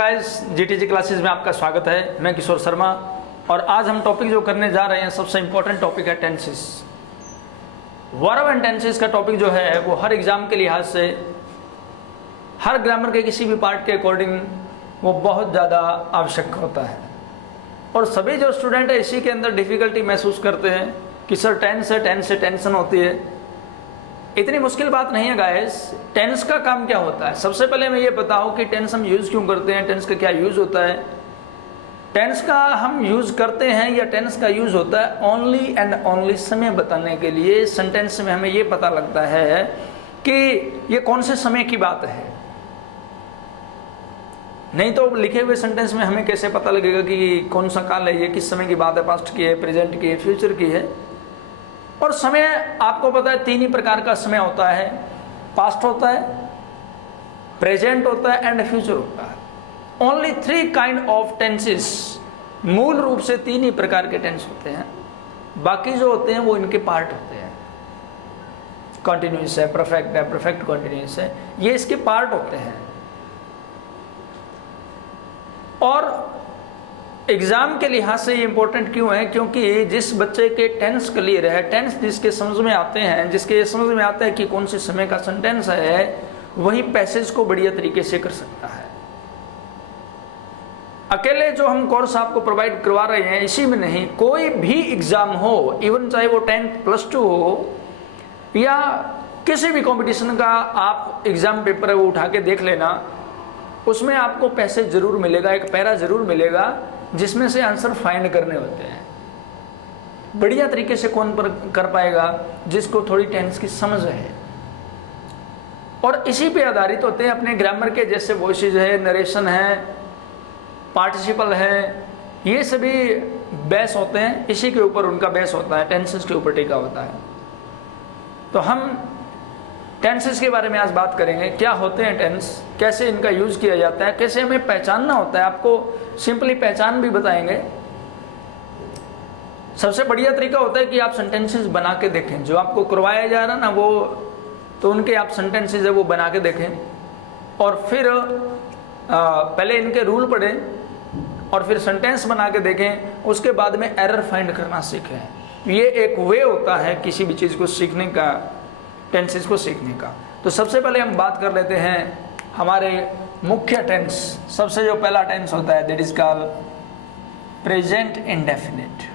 Guys, जीटीजी classes में आपका स्वागत है। मैं किशोर शर्मा और आज हम टॉपिक जो करने जा रहे हैं सबसे इंपॉर्टेंट टॉपिक है टेंसेस। वर्ब एंड टेंसेस का टॉपिक जो है वो हर एग्जाम के लिहाज से, हर ग्रामर के किसी भी पार्ट के अकॉर्डिंग वो बहुत ज़्यादा आवश्यक होता है। और सभी जो स्टूडेंट है इसी के अंदर डिफ़िकल्टी महसूस करते हैं कि सर टेंस से टेंशन होती है। इतनी मुश्किल बात नहीं है गाइस। टेंस का काम क्या होता है, सबसे पहले मैं ये बताऊं कि टेंस हम यूज़ क्यों करते हैं, टेंस का क्या यूज़ होता है। टेंस का हम यूज़ करते हैं या टेंस का यूज़ होता है ओनली एंड ओनली समय बताने के लिए। सेंटेंस में हमें ये पता लगता है कि ये कौन से समय की बात है, नहीं तो लिखे हुए सेंटेंस में हमें कैसे पता लगेगा कि कौन सा काल है, ये किस समय की बात है, पास्ट की है, प्रेजेंट की है, फ्यूचर की है। और समय आपको पता है तीन ही प्रकार का समय होता है, पास्ट होता है, प्रेजेंट होता है एंड फ्यूचर होता है। ओनली 3 काइंड ऑफ टेंसेस, मूल रूप से 3 ही प्रकार के टेंस होते हैं। बाकी जो होते हैं वो इनके पार्ट होते हैं। कॉन्टिन्यूस है, परफेक्ट कॉन्टिन्यूस है, ये इसके पार्ट होते हैं। और एग्जाम के लिहाज से ये इंपॉर्टेंट क्यों है, क्योंकि जिस बच्चे के टेंस क्लियर है, टेंस जिसके समझ में आते हैं, जिसके समझ में आता है कि कौन से समय का सेंटेंस है, वही पैसेज को बढ़िया तरीके से कर सकता है। अकेले जो हम कोर्स आपको प्रोवाइड करवा रहे हैं इसी में नहीं, कोई भी एग्जाम हो, इवन चाहे वो 10th +2 हो या किसी भी कंपटीशन का आप एग्जाम पेपर है वो उठा के देख लेना, उसमें आपको पैसेज जरूर मिलेगा, एक पैरा जरूर मिलेगा जिसमें से आंसर फाइंड करने होते हैं। बढ़िया तरीके से कौन पर कर पाएगा, जिसको थोड़ी टेंस की समझ है। और इसी पे आधारित होते हैं अपने ग्रामर के, जैसे वॉइसेज है, नरेशन है, पार्टिसिपल है, ये सभी बेस होते हैं, इसी के ऊपर उनका बेस होता है, टेंसेस के ऊपर टिका होता है। तो हम टेंसेस के बारे में आज बात करेंगे। क्या होते हैं टेंस, कैसे इनका यूज़ किया जाता है, कैसे हमें पहचानना होता है, आपको सिंपली पहचान भी बताएंगे। सबसे बढ़िया तरीका होता है कि आप सेंटेंसेस बना के देखें, जो आपको करवाया जा रहा है ना वो, तो उनके आप सेंटेंसेस है वो बना के देखें और फिर पहले इनके रूल पढ़ें और फिर सेंटेंस बना के देखें, उसके बाद में एरर फाइंड करना सीखें। ये एक वे होता है किसी भी चीज़ को सीखने का, टेंसेस को सीखने का। तो सबसे पहले हम बात कर लेते हैं हमारे मुख्य टेंस। सबसे जो पहला टेंस होता है that is called present indefinite.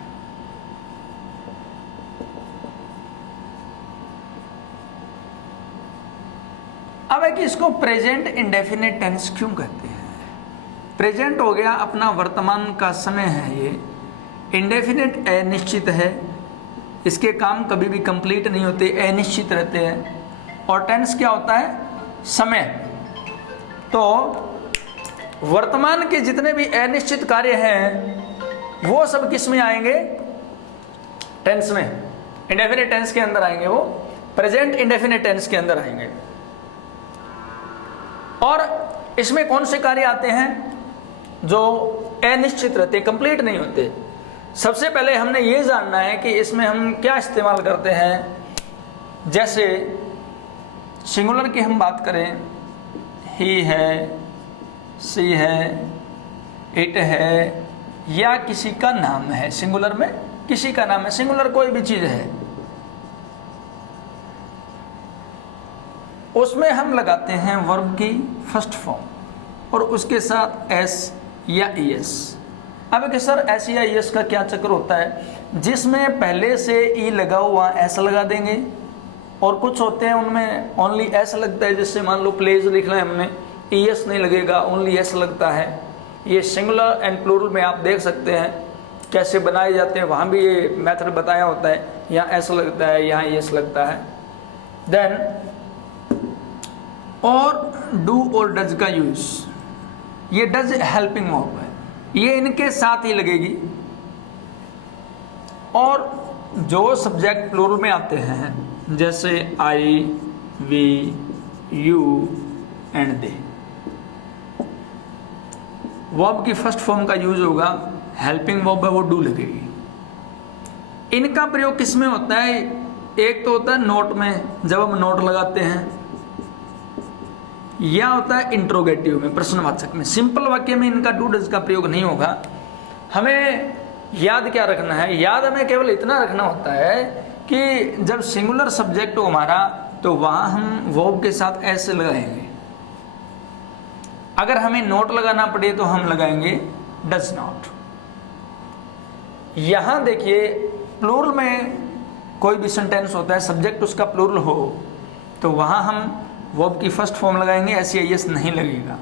अब है कि इसको प्रेजेंट इंडेफिनिट टेंस क्यों कहते हैं। प्रेजेंट हो गया अपना वर्तमान का समय है, ये इंडेफिनिट अनिश्चित है, इसके काम कभी भी कंप्लीट नहीं होते, अनिश्चित रहते हैं। और टेंस क्या होता है, समय। तो वर्तमान के जितने भी अनिश्चित कार्य हैं वो सब किस में आएंगे, टेंस में, इंडेफिनिट टेंस के अंदर आएंगे, वो प्रेजेंट इंडेफिनिट टेंस के अंदर आएंगे। और इसमें कौन से कार्य आते हैं जो अनिश्चित रहते, कंप्लीट नहीं होते। सबसे पहले हमने ये जानना है कि इसमें हम क्या इस्तेमाल करते हैं। जैसे सिंगुलर की हम बात करें, ही है, सी है, इट है, या किसी का नाम है। सिंगुलर में किसी का नाम है, सिंगुलर कोई भी चीज़ है, उसमें हम लगाते हैं वर्ब की फर्स्ट फॉर्म और उसके साथ एस या ईएस। अब कि सर एस या ईएस का क्या चक्कर होता है, जिसमें पहले से ई लगा हुआ एस लगा देंगे, और कुछ होते हैं उनमें ओनली एस लगता है। जैसे मान लो प्लेज लिखना है हमने, ईएस नहीं लगेगा, ओनली एस लगता है। ये सिंगुलर एंड प्लूरल में आप देख सकते हैं कैसे बनाए जाते हैं, वहाँ भी ये मेथड बताया होता है। यहाँ एस लगता है, यहाँ ईएस लगता है। देन और डू और डज का यूज, ये डज हेल्पिंग वर्ब है, ये इनके साथ ही लगेगी। और जो सब्जेक्ट प्लूरल में आते हैं जैसे I, we, you and they, verb की फर्स्ट फॉर्म का यूज होगा, हेल्पिंग वर्ब है वो डू लगेगी। इनका प्रयोग किस में होता है, एक तो होता है नोट में, जब हम नोट लगाते हैं या होता है इंट्रोगेटिव में, प्रश्नवाचक में। सिंपल वाक्य में इनका डू डज का प्रयोग नहीं होगा। हमें याद क्या रखना है, याद हमें केवल इतना रखना होता है कि जब सिंगुलर सब्जेक्ट हो हमारा तो वहां हम वर्ब के साथ ऐसे लगाएंगे। अगर हमें नोट लगाना पड़े तो हम लगाएंगे डज नॉट। यहां देखिए प्लूरल में कोई भी सेंटेंस होता है, सब्जेक्ट उसका प्लूरल हो तो वहां हम वर्ब की फर्स्ट फॉर्म लगाएंगे, एस नहीं लगेगा।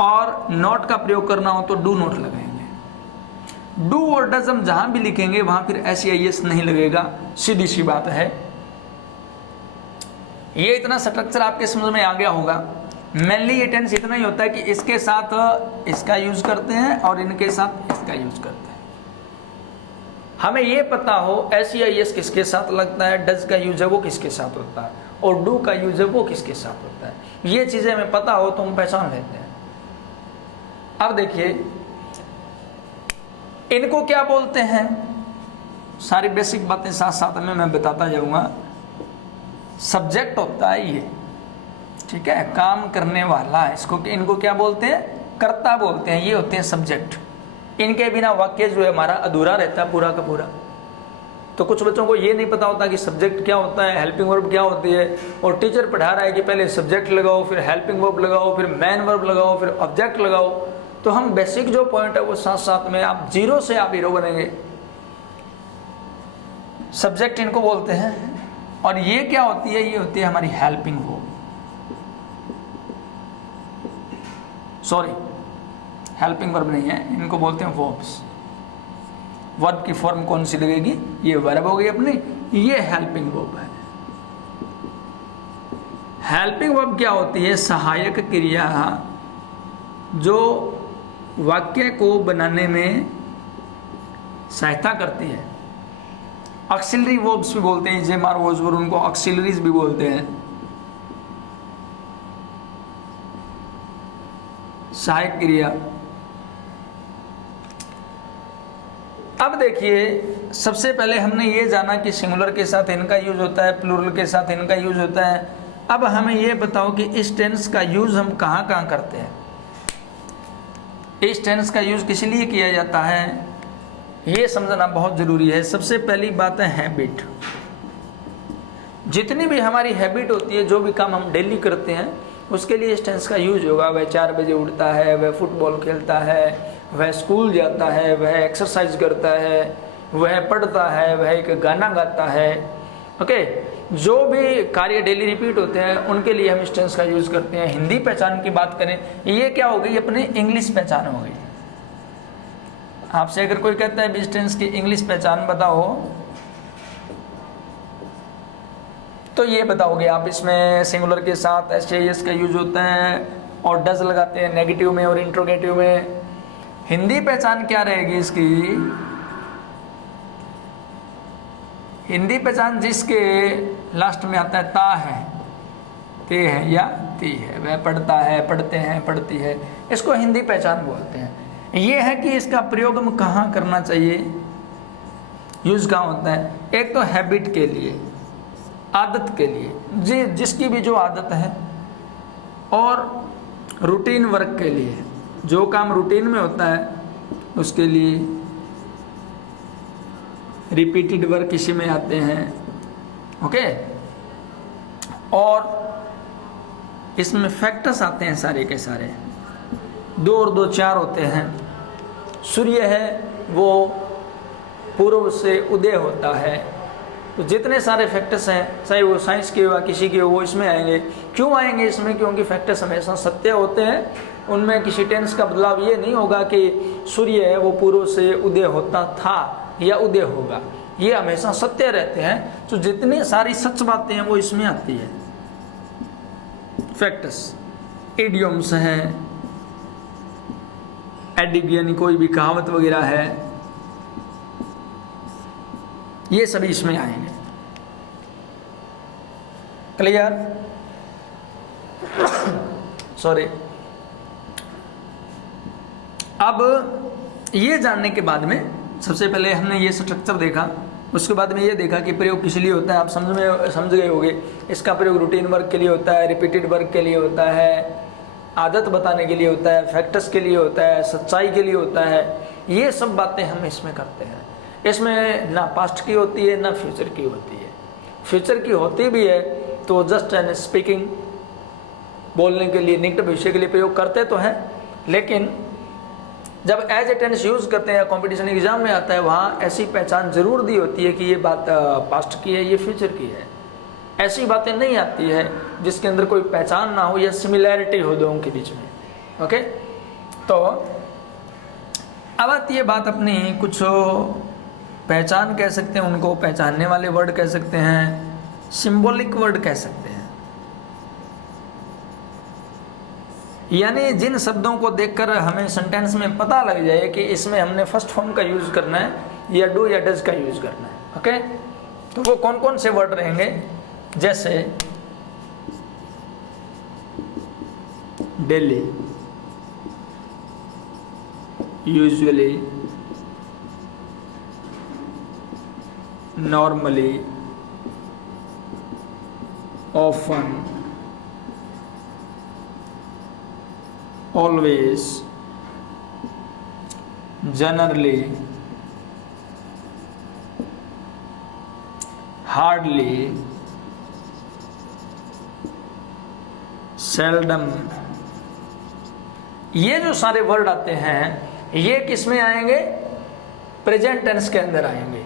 और नॉट का प्रयोग करना हो तो डू नॉट लगाएंगे। डू और डज हम जहां भी लिखेंगे वहां फिर एस नहीं लगेगा, सीधी सी बात है। ये इतना स्ट्रक्चर आपके समझ में आ गया होगा। मेनली ये टेंस इतना ही होता है कि इसके साथ इसका यूज करते हैं और इनके साथ इसका यूज करते हैं। हमें ये पता हो एस किसके साथ लगता है, डज का यूज है वो किसके साथ होता है, और डू का यूज है वो किसके साथ होता है। ये चीजें हमें पता हो तो हम पहचान लेते हैं। अब देखिए इनको क्या बोलते हैं, सारी बेसिक बातें साथ साथ में मैं बताता जाऊंगा। सब्जेक्ट होता है ये, ठीक है, काम करने वाला, इसको इनको क्या बोलते हैं, कर्ता बोलते हैं। ये होते हैं सब्जेक्ट। इनके बिना वाक्य जो है हमारा अधूरा रहता है पूरा का पूरा। तो कुछ बच्चों को ये नहीं पता होता कि सब्जेक्ट क्या होता है, हेल्पिंग वर्ब क्या होती है, और टीचर पढ़ा रहा है कि पहले सब्जेक्ट लगाओ, फिर हेल्पिंग वर्ब लगाओ, फिर मेन वर्ब लगाओ, फिर ऑब्जेक्ट लगाओ। तो हम बेसिक जो पॉइंट है वो साथ साथ में, आप जीरो से आप हीरो बनेंगे। सब्जेक्ट इनको बोलते हैं। और ये क्या होती है, ये होती है हमारी helping verb. Sorry, helping verb नहीं है, इनको बोलते हैं वर्ब्स। वर्ब की फॉर्म कौन सी लगेगी, ये वर्ब हो गई अपनी, ये हेल्पिंग वर्ब है। हेल्पिंग वर्ब क्या होती है, सहायक क्रिया जो वाक्य को बनाने में सहायता करती है। ऑक्सिलरी वर्ब्स भी बोलते हैं, जेमार वोजवर उनको ऑक्सिलरीज भी बोलते हैं। सहायक क्रिया। अब देखिए सबसे पहले हमने ये जाना कि सिंगुलर के साथ इनका यूज होता है, प्लूरल के साथ इनका यूज होता है। अब हमें ये बताओ कि इस टेंस का यूज हम कहाँ कहाँ करते हैं। इस टेंस का यूज किस लिए किया जाता है ये समझना बहुत जरूरी है। सबसे पहली बात है हैबिट। जितनी भी हमारी हैबिट होती है, जो भी काम हम डेली करते हैं, उसके लिए इस टेंस का यूज होगा। वह 4 बजे उठता है, वह फुटबॉल खेलता है, वह स्कूल जाता है, वह एक्सरसाइज करता है, वह पढ़ता है, वह एक गाना गाता है। ओके, जो भी कार्य डेली रिपीट होते हैं उनके लिए हम इस टेंस का यूज करते हैं। हिंदी पहचान की बात करें, ये क्या हो गई, अपनी इंग्लिश पहचान हो गई। आपसे अगर कोई कहता है इस टेंस की इंग्लिश पहचान बताओ, तो ये बताओगे आप। इसमें सिंगुलर के साथ एस का यूज होता है और डज लगाते हैं नेगेटिव में और इंट्रोगेटिव में। हिंदी पहचान क्या रहेगी इसकी, हिंदी पहचान जिसके लास्ट में आता है ता है, ते है या ती है, वह पढ़ता है, पढ़ते हैं, पढ़ती है, इसको हिंदी पहचान बोलते हैं। ये है कि इसका प्रयोग हम कहाँ करना चाहिए, यूज कहाँ होता है। एक तो हैबिट के लिए, आदत के लिए, जिसकी भी जो आदत है, और रूटीन वर्क के लिए, जो काम रूटीन में होता है उसके लिए। रिपीटेड वर्क इसी में आते हैं। ओके, और इसमें फैक्टर्स आते हैं सारे के सारे, 2 और 2 4 होते हैं। सूर्य है वो पूर्व से उदय होता है। तो जितने सारे फैक्टर्स हैं, चाहे वो साइंस के हो या किसी के हो, वो इसमें आएंगे। क्यों आएंगे इसमें, क्योंकि फैक्टर्स हमेशा सत्य होते हैं। उनमें किसी टेंस का बदलाव ये नहीं होगा कि सूर्य है वो पूर्व से उदय होता था या उदय होगा, ये हमेशा सत्य रहते हैं। तो जितनी सारी सच बातें हैं वो इसमें आती है। फैक्टर्स, इडियम्स हैं, एडिग यानी कोई भी कहावत वगैरह है, ये सभी इसमें आएंगे। क्लियर? सॉरी। अब ये जानने के बाद में सबसे पहले हमने ये स्ट्रक्चर देखा उसके बाद में ये देखा कि प्रयोग किस लिए होता है, आप समझ गए होंगे। इसका प्रयोग रूटीन वर्क के लिए होता है, रिपीटेड वर्क के लिए होता है, आदत बताने के लिए होता है, फैक्टर्स के लिए होता है, सच्चाई के लिए होता है। ये सब बातें हम इसमें करते हैं। इसमें ना पास्ट की होती है ना फ्यूचर की होती है। फ्यूचर की होती भी है तो जस्ट एन स्पीकिंग, बोलने के लिए, निकट भविष्य के लिए प्रयोग करते तो हैं, लेकिन जब एज ए टेंस यूज़ करते हैं, कंपटीशन एग्जाम में आता है, वहाँ ऐसी पहचान जरूर दी होती है कि ये बात पास्ट की है, ये फ्यूचर की है। ऐसी बातें नहीं आती है जिसके अंदर कोई पहचान ना हो या सिमिलैरिटी हो दोनों के बीच में। ओके, तो अब आती है बात अपनी, कुछ पहचान कह सकते हैं उनको, पहचानने वाले वर्ड कह सकते हैं, सिंबॉलिक वर्ड कह सकते हैं। यानी जिन शब्दों को देखकर हमें सेंटेंस में पता लग जाए कि इसमें हमने फर्स्ट फॉर्म का यूज करना है या डू या डज का यूज करना है। ओके, तो वो कौन कौन से वर्ड रहेंगे, जैसे daily, usually, normally, often, always, generally, hardly, seldom। ये जो सारे वर्ड आते हैं ये किस में आएंगे, प्रेजेंट टेंस के अंदर आएंगे।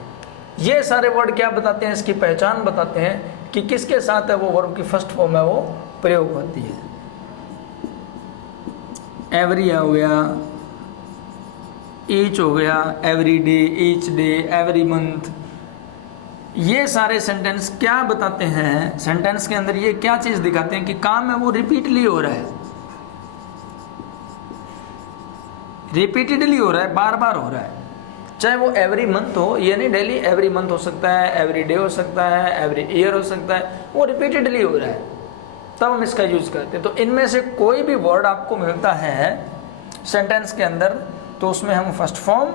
ये सारे वर्ड क्या बताते हैं, इसकी पहचान बताते हैं कि किसके साथ है वो वर्ब की फर्स्ट फॉर्म है वो प्रयोग होती है। एवरी हो गया, ईच हो गया, every day, each day, every month. ये सारे सेंटेंस क्या बताते हैं, सेंटेंस के अंदर ये क्या चीज दिखाते हैं कि काम है वो रिपीटली हो रहा है, रिपीटेडली हो रहा है, बार बार हो रहा है। चाहे वो एवरी मंथ हो, ये नहीं डेली, एवरी मंथ हो सकता है, एवरी डे हो सकता है, एवरी ईयर हो सकता है, वो रिपीटेडली हो रहा है, तब हम इसका यूज करते हैं। तो इनमें से कोई भी वर्ड आपको मिलता है सेंटेंस के अंदर तो उसमें हम first form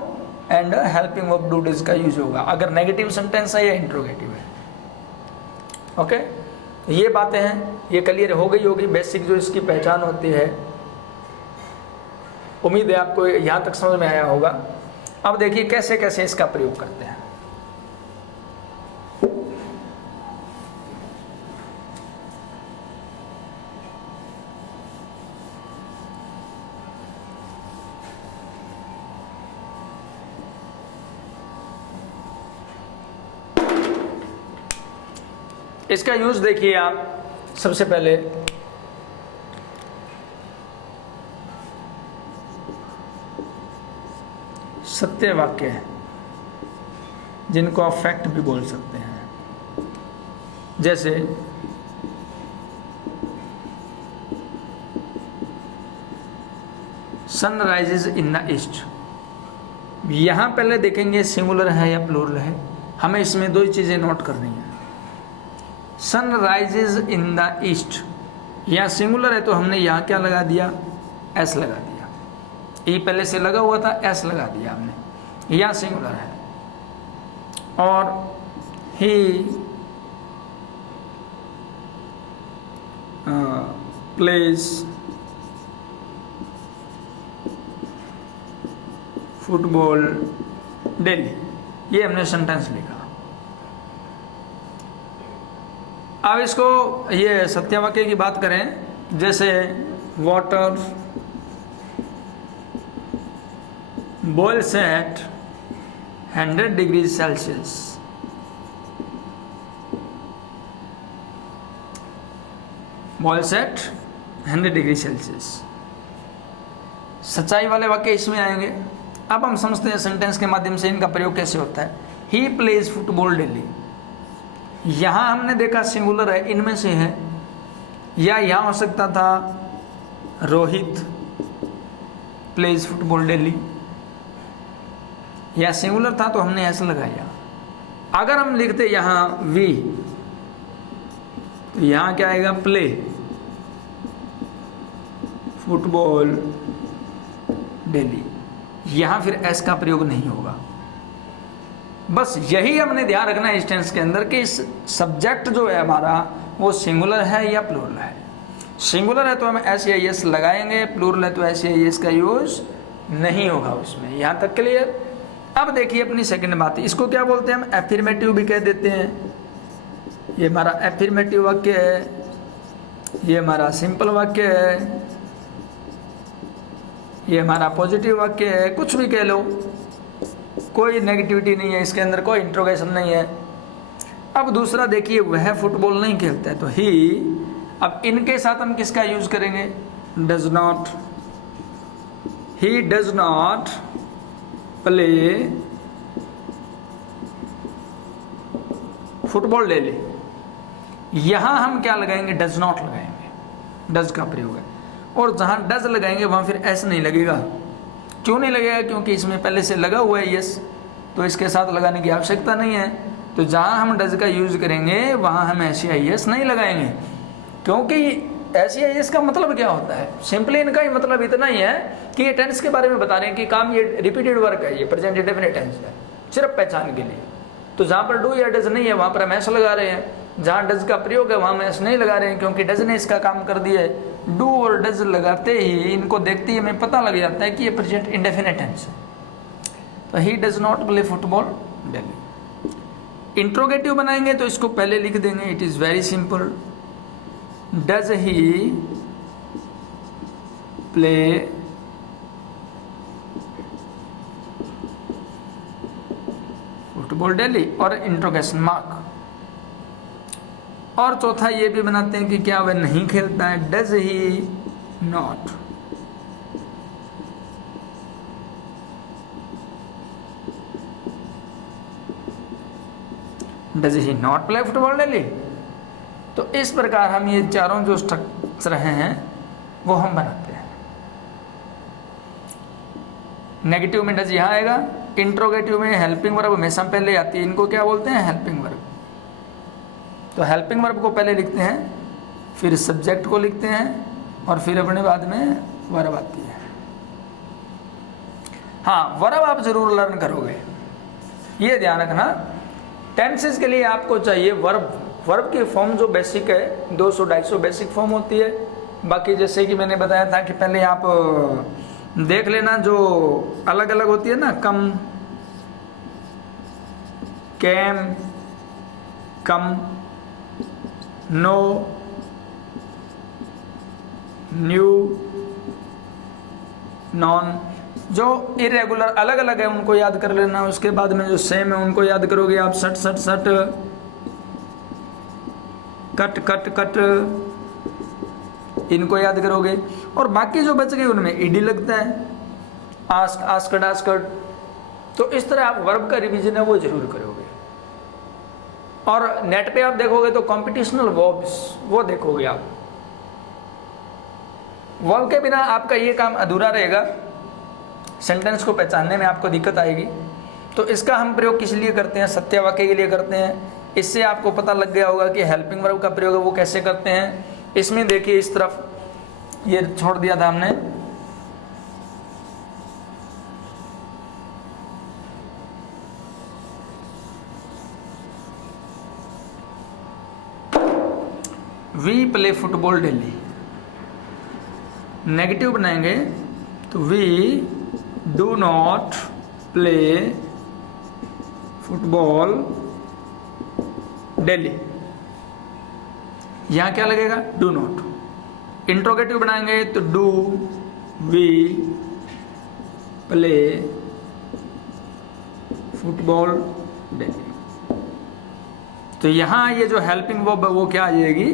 and helping verb do does का यूज होगा, अगर नेगेटिव सेंटेंस है या इंट्रोगेटिव है। ओके, ये बातें हैं, ये क्लियर हो गई होगी, बेसिक जो इसकी पहचान होती है। उम्मीद है आपको यहाँ तक समझ में आया होगा। अब देखिए कैसे कैसे इसका प्रयोग करते हैं। इसका यूज देखिए आप, सबसे पहले सत्य वाक्य है जिनको आप फैक्ट भी बोल सकते हैं, जैसे sun rises in the east. यहां पहले देखेंगे सिंगुलर है या प्लूरल है, हमें इसमें दो ही चीजें नोट करनी है। Sun rises in the east, यहाँ सिंगुलर है तो हमने यहाँ क्या लगा दिया, एस लगा दिया। ई पहले से लगा हुआ था, एस लगा दिया हमने, यहाँ सिंगुलर है। और ही प्लेज फुटबॉल डेली, ये हमने सेंटेंस लिखा। अब इसको ये सत्यवाक्य की बात करें, जैसे water boils at 100 degree Celsius. Boils at 100 degree Celsius, सच्चाई वाले वाक्य इसमें आएंगे। अब हम समझते हैं सेंटेंस के माध्यम से इनका प्रयोग कैसे होता है। ही प्लेज फुटबॉल डेली, यहां हमने देखा सिंगुलर है, इनमें से है, या यहां हो सकता था रोहित प्लेज फुटबॉल डेली, या सिंगुलर था तो हमने ऐसा लगाया। अगर हम लिखते यहां वी तो यहां क्या आएगा, प्ले फुटबॉल डेली। यहां फिर एस का प्रयोग नहीं होगा, बस यही हमने ध्यान रखना है इस टेंस के अंदर कि इस सब्जेक्ट जो है हमारा वो सिंगुलर है या प्लूरल है। सिंगुलर है तो हम एस लगाएंगे, प्लूरल है तो एस का यूज नहीं होगा उसमें। यहाँ तक क्लियर। अब देखिए अपनी सेकंड बात, इसको क्या बोलते हैं हम, एफर्मेटिव भी कह देते हैं। ये हमारा एफर्मेटिव वाक्य है, ये हमारा सिंपल वाक्य है, ये हमारा पॉजिटिव वाक्य है, कुछ भी कह लो, कोई नेगेटिविटी नहीं है इसके अंदर, कोई इंट्रोगेशन नहीं है। अब दूसरा देखिए, वह फुटबॉल नहीं खेलता है तो ही, अब इनके साथ हम किसका यूज करेंगे, does not. He does not play football daily. यहां हम क्या लगाएंगे, डज नॉट लगाएंगे, डज का प्रयोग है। और जहां डज लगाएंगे वहां फिर एस नहीं लगेगा। क्यों नहीं लगेगा, क्योंकि इसमें पहले से लगा हुआ है यस, तो इसके साथ लगाने की आवश्यकता नहीं है। तो जहां हम डज का यूज करेंगे वहां हम एस नहीं लगाएंगे, क्योंकि एस का मतलब क्या होता है, सिंपली इनका ही मतलब इतना ही है कि ये टेंस के बारे में बता रहे हैं कि काम ये रिपीटेड वर्क है, ये प्रेजेंट इंडेफिनिट टेंस है, सिर्फ पहचान के लिए। तो जहां पर डू या डज नहीं है वहां पर हम एस लगा रहे हैं, जहां डज का प्रयोग है वहां हम एस नहीं लगा रहे हैं, क्योंकि डज ने इसका काम कर दिया है। डू और डज लगाते ही इनको देखते ही हमें पता लग जाता है कि ये प्रेजेंट इंडेफिनिट टेंस है। तो he does not play football daily. Interrogative बनाएंगे तो इसको पहले लिख देंगे, it is very simple, does he play football daily, और इंट्रोगेशन मार्क। और चौथा ये भी बनाते हैं कि क्या वह नहीं खेलता है, does he not play football daily. तो इस प्रकार हम ये चारों जो स्ट्रक्चर हैं वो हम बनाते हैं। नेगेटिव में डज यहां आएगा, इंट्रोगेटिव में हेल्पिंग वर्ब हमेशा पहले आती है, इनको क्या बोलते हैं, हेल्पिंग वर्ब। तो हेल्पिंग वर्ब को पहले लिखते हैं, फिर सब्जेक्ट को लिखते हैं, और फिर अपने बाद में वर्ब आती है। हाँ, वर्ब आप जरूर लर्न करोगे, ये ध्यान रखना। टेंसेस के लिए आपको चाहिए वर्ब की फॉर्म जो बेसिक है 200-250 बेसिक फॉर्म होती है। बाकी जैसे कि मैंने बताया था कि पहले आप देख लेना, जो अलग अलग होती है ना, कम, कैम, कम, नो, न्यू, नॉन, जो इरेगुलर अलग अलग है उनको याद कर लेना। उसके बाद में जो सेम है उनको याद करोगे आप, सट सट सट, कट कट कट, इनको याद करोगे। और बाकी जो बच गए उनमें ईडी लगता है, आस्क आस्कड आस्कड। तो इस तरह आप वर्ब का रिवीजन है वो जरूर करोगे। और नेट पे आप देखोगे तो कॉम्पिटिशनल वर्ब्स वो देखोगे आप। वर्ब के बिना आपका ये काम अधूरा रहेगा, सेंटेंस को पहचानने में आपको दिक्कत आएगी। तो इसका हम प्रयोग किस लिए करते हैं, सत्य वाक्य के लिए करते हैं। इससे आपको पता लग गया होगा कि हेल्पिंग वर्ब का प्रयोग है वो कैसे करते हैं। इसमें देखिए, इस तरफ ये छोड़ दिया था हमने, we play football daily. Negative बनाएंगे तो we do not play football daily. यहां क्या लगेगा, डू नॉट। इंट्रोगेटिव बनाएंगे तो do we play football daily. तो यहां ये जो हेल्पिंग वर्ब है वो क्या आ जाएगी,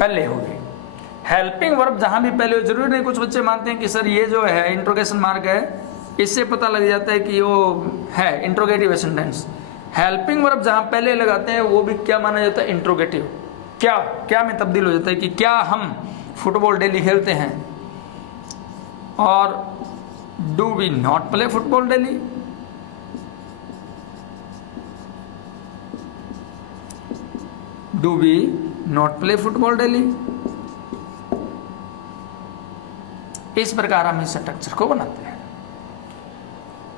पहले होगी। हेल्पिंग वर्ब जहां भी पहले हो, जरूरी नहीं, कुछ बच्चे मानते हैं कि सर ये जो है इंट्रोगेशन मार्क है, इससे पता लग जाता है कि वो है इंट्रोगेटिव सेंटेंस। हेल्पिंग वर्ब जहां पहले लगाते हैं वो भी क्या माना जाता है, इंट्रोगेटिव। क्या में तब्दील हो जाता है कि क्या हम फुटबॉल डेली खेलते हैं। और do we not play football daily, do we not play football daily. इस प्रकार हम इस स्ट्रक्चर को बनाते हैं।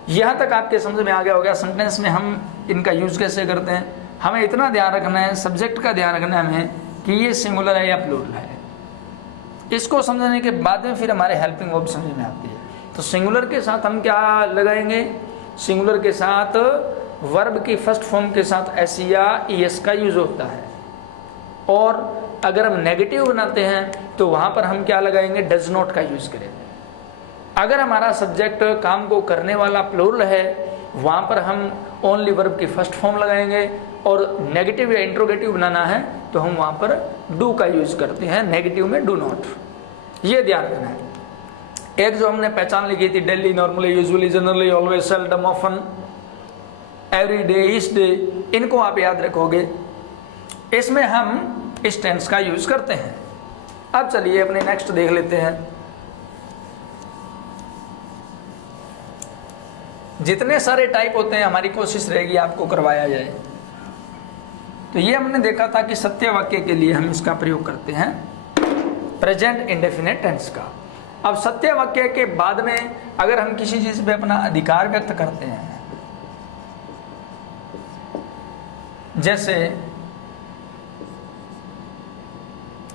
यहां तक आपके समझ में आ गया होगा। सेंटेंस में हम इनका यूज़ कैसे करते हैं। हमें इतना ध्यान रखना है, सब्जेक्ट का ध्यान रखना है हमें कि ये सिंगुलर है या प्लूरल है। इसको समझने के बाद में फिर हमारे हेल्पिंग वर्ब समझ में आती है। तो सिंगुलर के साथ हम क्या लगाएंगे, सिंगुलर के साथ वर्ब की फर्स्ट फॉर्म के साथ एस या ईएस का यूज होता है। और अगर हम नेगेटिव बनाते हैं तो वहां पर हम क्या लगाएंगे, डज नॉट का यूज करेंगे। अगर हमारा सब्जेक्ट काम को करने वाला प्लूरल है वहां पर हम ओनली वर्ब की फर्स्ट फॉर्म लगाएंगे, और नेगेटिव या इंट्रोगेटिव बनाना है तो हम वहां पर डू का यूज करते हैं, नेगेटिव में डू नॉट। ये ध्यान रखना है। एक जो हमने पहचान लिखी थी, daily, normally, usually, generally, always, seldom, often, every day, each day, इनको आप याद रखोगे। इसमें हम इस टेंस का यूज करते हैं। अब चलिए अपने नेक्स्ट देख लेते हैं। जितने सारे टाइप होते हैं हमारी कोशिश रहेगी आपको करवाया जाए। तो ये हमने देखा था कि सत्य वाक्य के लिए हम इसका प्रयोग करते हैं प्रेजेंट इंडेफिनिट टेंस का। अब सत्य वाक्य के बाद में अगर हम किसी चीज पे अपना अधिकार व्यक्त करते हैं, जैसे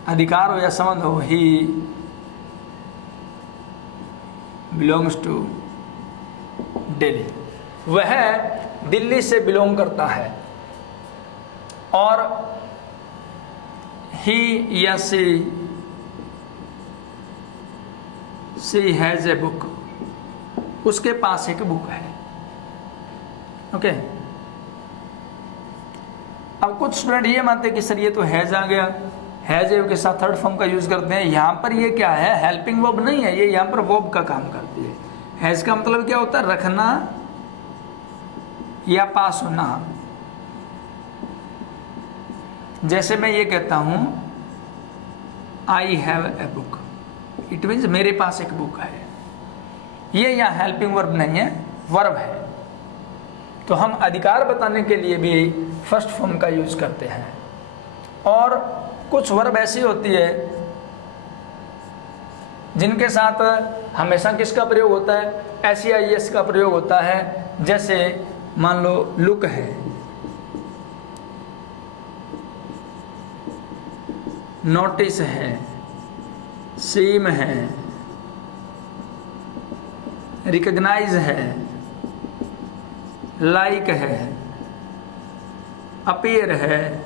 अधिकार हो या संबंध हो, ही बिलोंग्स टू दिल्ली, वह दिल्ली से बिलोंग करता है, और ही या सी हैज ए बुक, उसके पास एक बुक है। ओके। अब कुछ स्टूडेंट ये मानते हैं कि सर ये तो हैज आ गया, हैज के साथ थर्ड फॉर्म का यूज करते हैं। यहां पर ये क्या है, हेल्पिंग वर्ब नहीं है, ये यहां पर वर्ब का काम करती है। हैज का मतलब क्या होता है, रखना या पास होना। जैसे मैं ये कहता हूं I have a book, it means मेरे पास एक बुक है। ये यहाँ हेल्पिंग वर्ब नहीं है, वर्ब है। तो हम अधिकार बताने के लिए भी फर्स्ट फॉर्म का यूज करते हैं। और कुछ वर्ब ऐसी होती है जिनके साथ हमेशा किसका प्रयोग होता है, एस या एस का प्रयोग होता है। जैसे मान लो लुक है, नोटिस है, सीम है, रिकॉग्नाइज है, लाइक है, अपीयर है,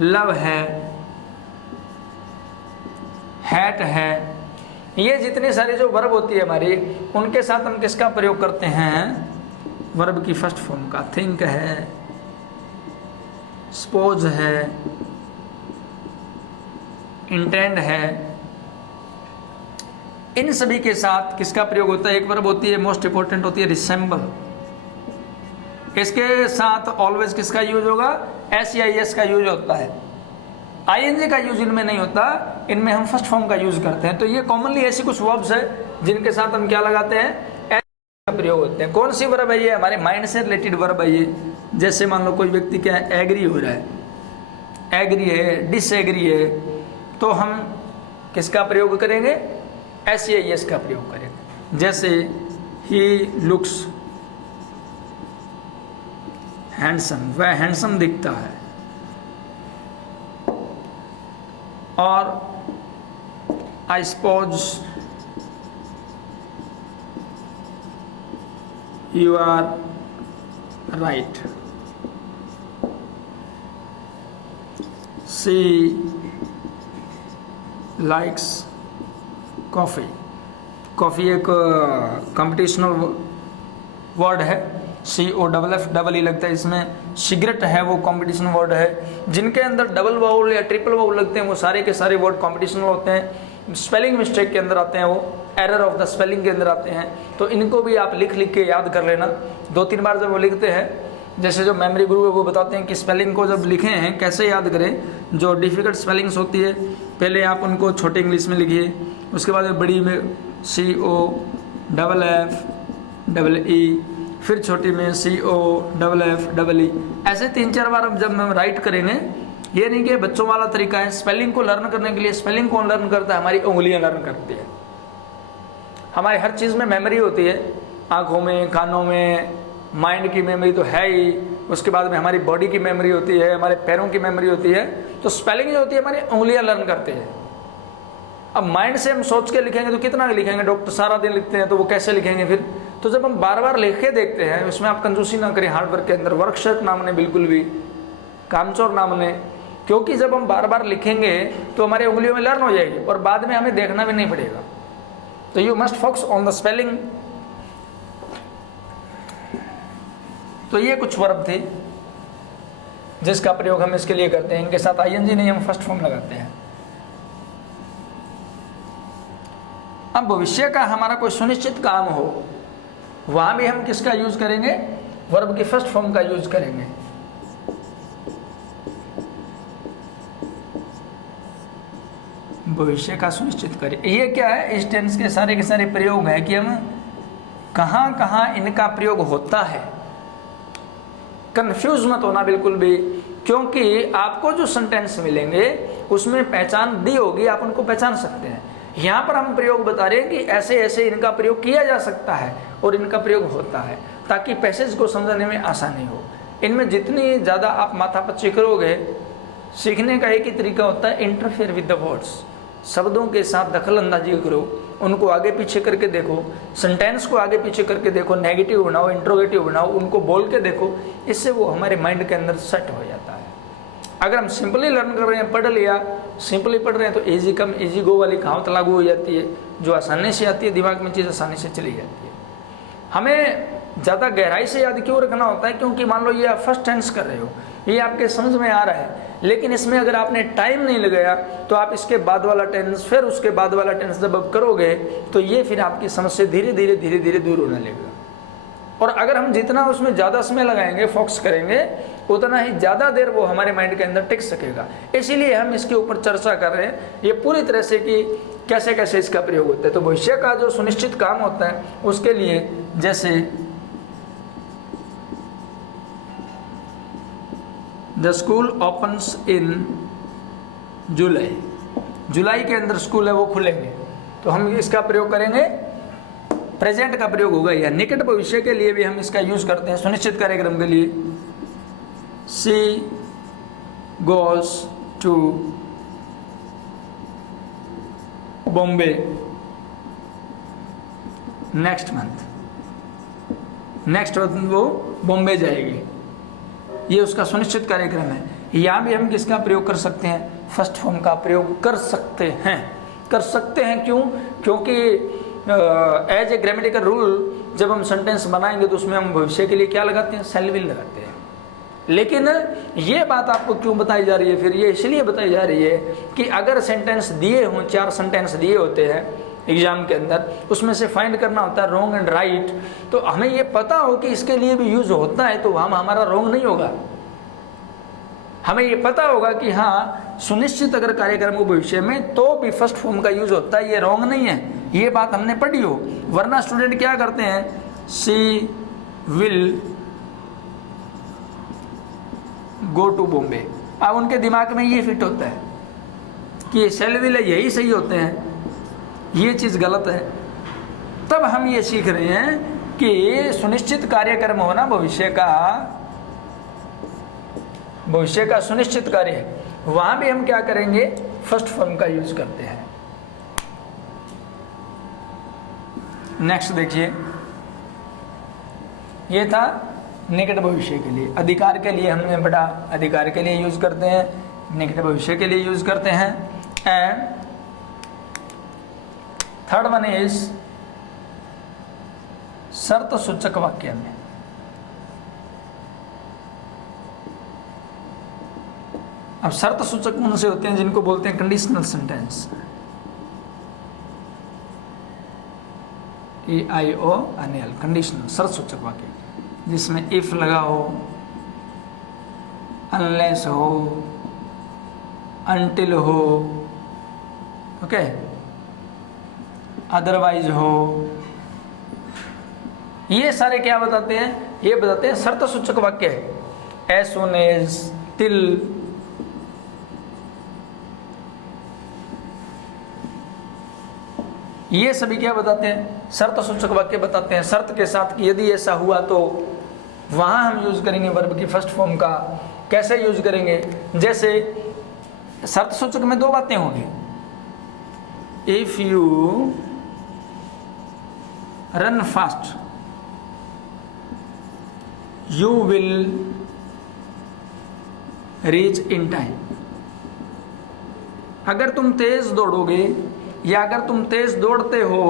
लव है, हैट है। ये जितने सारे जो वर्ब होती है हमारी, उनके साथ हम किसका प्रयोग करते हैं, वर्ब की फर्स्ट फॉर्म का। थिंक है, सपोज है, इंटेंड है, इन सभी के साथ किसका प्रयोग होता है। एक वर्ब होती है मोस्ट इंपोर्टेंट होती है रिसेंबल, इसके साथ ऑलवेज किसका यूज होगा, एस या एस का यूज होता है। आईएनजी का यूज इनमें नहीं होता, इनमें हम फर्स्ट फॉर्म का यूज करते हैं। तो ये कॉमनली ऐसी कुछ वर्ब्स है जिनके साथ हम क्या लगाते हैं, एस का प्रयोग होते हैं। कौन सी वर्ब है ये, हमारे माइंड से रिलेटेड वर्ब है ये। जैसे मान लो कोई व्यक्ति क्या है, एग्री हो रहा है, एग्री है, डिसएग्री है, तो हम किसका प्रयोग करेंगे, एस या एस का प्रयोग करेंगे। जैसे ही लुक्स हैंडसम, वह हैंडसम दिखता है। और I suppose you are right. She likes coffee. Coffee एक कंपटीशनल वर्ड है, COFF लगता है इसमें। सिगरेट है वो कंपटीशनल वर्ड है। जिनके अंदर डबल वाउल या ट्रिपल वाउल लगते हैं वो सारे के सारे वर्ड कंपटीशनल होते हैं। स्पेलिंग मिस्टेक के अंदर आते हैं, वो एरर ऑफ द स्पेलिंग के अंदर आते हैं। तो इनको भी आप लिख लिख के याद कर लेना। 2-3 बार जब वो लिखते हैं, जैसे जो मेमोरी गुरु है वो बताते हैं कि स्पेलिंग को जब लिखे हैं कैसे याद करें। जो डिफ़िकल्ट स्पेलिंग्स होती है पहले आप उनको छोटे इंग्लिश में लिखिए, उसके बाद बड़ी में COFFEE, फिर छोटी में COFFEE। ऐसे 3-4 बार जब हम राइट करेंगे, ये नहीं कि बच्चों वाला तरीका है। स्पेलिंग को लर्न करने के लिए स्पेलिंग कौन लर्न करता है, हमारी उंगलियां लर्न करती है। हमारी हर चीज़ में मेमोरी होती है, आँखों में, कानों में, माइंड की मेमोरी तो है ही, उसके बाद में हमारी बॉडी की मेमोरी होती है, हमारे पैरों की मेमोरी होती है। तो स्पेलिंग जो होती है हमारी उंगलियां लर्न करते हैं। अब माइंड से हम सोच के लिखेंगे तो कितना लिखेंगे, डॉक्टर सारा दिन लिखते हैं तो वो कैसे लिखेंगे फिर। तो जब हम बार बार लिख के देखते हैं, उसमें आप कंजूसी ना करें हार्डवर्क के अंदर, वर्कशॉप ना बने, बिल्कुल भी कामचोर ना बने, क्योंकि जब हम बार बार लिखेंगे तो हमारी उंगलियों में लर्न हो जाएगी और बाद में हमें देखना भी नहीं पड़ेगा। तो you must focus on the spelling. तो ये कुछ वर्ब थे जिसका प्रयोग हम इसके लिए करते हैं। इनके साथ आईएनजी नहीं, हम फर्स्ट फॉर्म लगाते हैं। अब भविष्य का हमारा कोई सुनिश्चित काम हो, वहां भी हम किसका यूज करेंगे, वर्ब की फर्स्ट फॉर्म का यूज करेंगे। भविष्य का सुनिश्चित करें, ये क्या है, इस टेंस के सारे प्रयोग है कि हम कहां कहां इनका प्रयोग होता है। कंफ्यूज मत होना बिल्कुल भी, क्योंकि आपको जो सेंटेंस मिलेंगे उसमें पहचान दी होगी, आप उनको पहचान सकते हैं। यहाँ पर हम प्रयोग बता रहे हैं कि ऐसे ऐसे इनका प्रयोग किया जा सकता है और इनका प्रयोग होता है, ताकि पैसेज को समझने में आसानी हो। इनमें जितनी ज़्यादा आप माथापच्ची करोगे, सीखने का एक ही तरीका होता है, इंटरफेयर विद द वर्ड्स, शब्दों के साथ दखल अंदाजी करो, उनको आगे पीछे करके देखो, सेंटेंस को आगे पीछे करके देखो, नेगेटिव बनाओ, इंट्रोगेटिव बनाओ, उनको बोल के देखो, इससे वो हमारे माइंड के अंदर सेट हो जाता है। अगर हम सिंपली लर्न कर रहे हैं, पढ़ लिया, सिंपली पढ़ रहे हैं, तो इजी कम इजी गो वाली कहावत लागू हो जाती है, जो आसानी से आती है, दिमाग में चीज़ आसानी से चली जाती है। हमें ज़्यादा गहराई से याद क्यों रखना होता है, क्योंकि मान लो ये आप फर्स्ट टेंस कर रहे हो, ये आपके समझ में आ रहा है, लेकिन इसमें अगर आपने टाइम नहीं लगाया तो आप इसके बाद वाला टेंस, फिर उसके बाद वाला टेंस जब आप करोगे तो ये फिर आपकी समझ से धीरे धीरे दूर होने लगेगा। और अगर हम जितना उसमें ज़्यादा समय लगाएंगे, फोकस करेंगे, उतना ही ज़्यादा देर वो हमारे माइंड के अंदर टिक सकेगा। इसीलिए हम इसके ऊपर चर्चा कर रहे हैं ये पूरी तरह से कि कैसे कैसे इसका प्रयोग होता है। तो भविष्य का जो सुनिश्चित काम होता है उसके लिए, जैसे द स्कूल ओपन्स इन जुलाई, जुलाई के अंदर स्कूल है वो खुलेंगे, तो हम इसका प्रयोग करेंगे, प्रेजेंट का प्रयोग होगा। या निकट भविष्य के लिए भी हम इसका यूज करते हैं सुनिश्चित कार्यक्रम के लिए। She goes to Bombay next month, next month वो बॉम्बे जाएगी, ये उसका सुनिश्चित कार्यक्रम है। यहाँ भी हम किसका प्रयोग कर सकते हैं, फर्स्ट फॉर्म का प्रयोग कर सकते हैं। क्यों, क्योंकि एज ए ग्रामेटिकल रूल जब हम सेंटेंस बनाएंगे तो उसमें हम भविष्य के लिए क्या लगाते हैं, शैल विल लगाते हैं। लेकिन ये बात आपको क्यों बताई जा रही है, फिर ये इसलिए बताई जा रही है कि अगर सेंटेंस दिए हों, 4 सेंटेंस दिए होते हैं एग्जाम के अंदर, उसमें से फाइंड करना होता है रॉन्ग एंड राइट, तो हमें ये पता हो कि इसके लिए भी यूज होता है, तो हमारा रॉन्ग नहीं होगा। हमें ये पता होगा कि हाँ, सुनिश्चित अगर कार्यक्रम हो भविष्य में तो भी फर्स्ट फॉर्म का यूज होता है, ये रॉन्ग नहीं है, ये बात हमने पढ़ी हो। वरना स्टूडेंट क्या करते हैं, सी विल गो टू बॉम्बे, अब उनके दिमाग में ये फिट होता है कि ये शैल विल है, यही सही होते हैं, ये चीज़ गलत है। तब हम ये सीख रहे हैं कि सुनिश्चित कार्यक्रम होना भविष्य का सुनिश्चित कार्य है, वहां भी हम क्या करेंगे, फर्स्ट फॉर्म का यूज करते हैं। नेक्स्ट देखिए, ये था निकट भविष्य के लिए। अधिकार के लिए हमने पढ़ा, अधिकार के लिए यूज करते हैं, निकट भविष्य के लिए यूज करते हैं। एंड थर्ड वन इज शर्त सूचक वाक्य में। अब शर्त सूचक कौन से होते हैं, जिनको बोलते हैं कंडीशनल सेंटेंस, EIONL, कंडीशनल शर्त सूचक वाक्य, जिसमें इफ लगा हो, अनलेस हो, अनटिल हो, ओके, अदरवाइज हो, ये सारे क्या बताते हैं, ये बताते हैं शर्त सूचक वाक्य है। एज सून एज, टिल, ये सभी क्या बताते हैं, शर्त सूचक वाक्य बताते हैं। शर्त के साथ कि यदि ऐसा हुआ तो वहाँ हम यूज करेंगे वर्ब की फर्स्ट फॉर्म का। कैसे यूज करेंगे? जैसे शर्त सूचक में दो बातें होंगी, if you run fast you will reach in time. अगर तुम तेज दौड़ोगे या अगर तुम तेज दौड़ते हो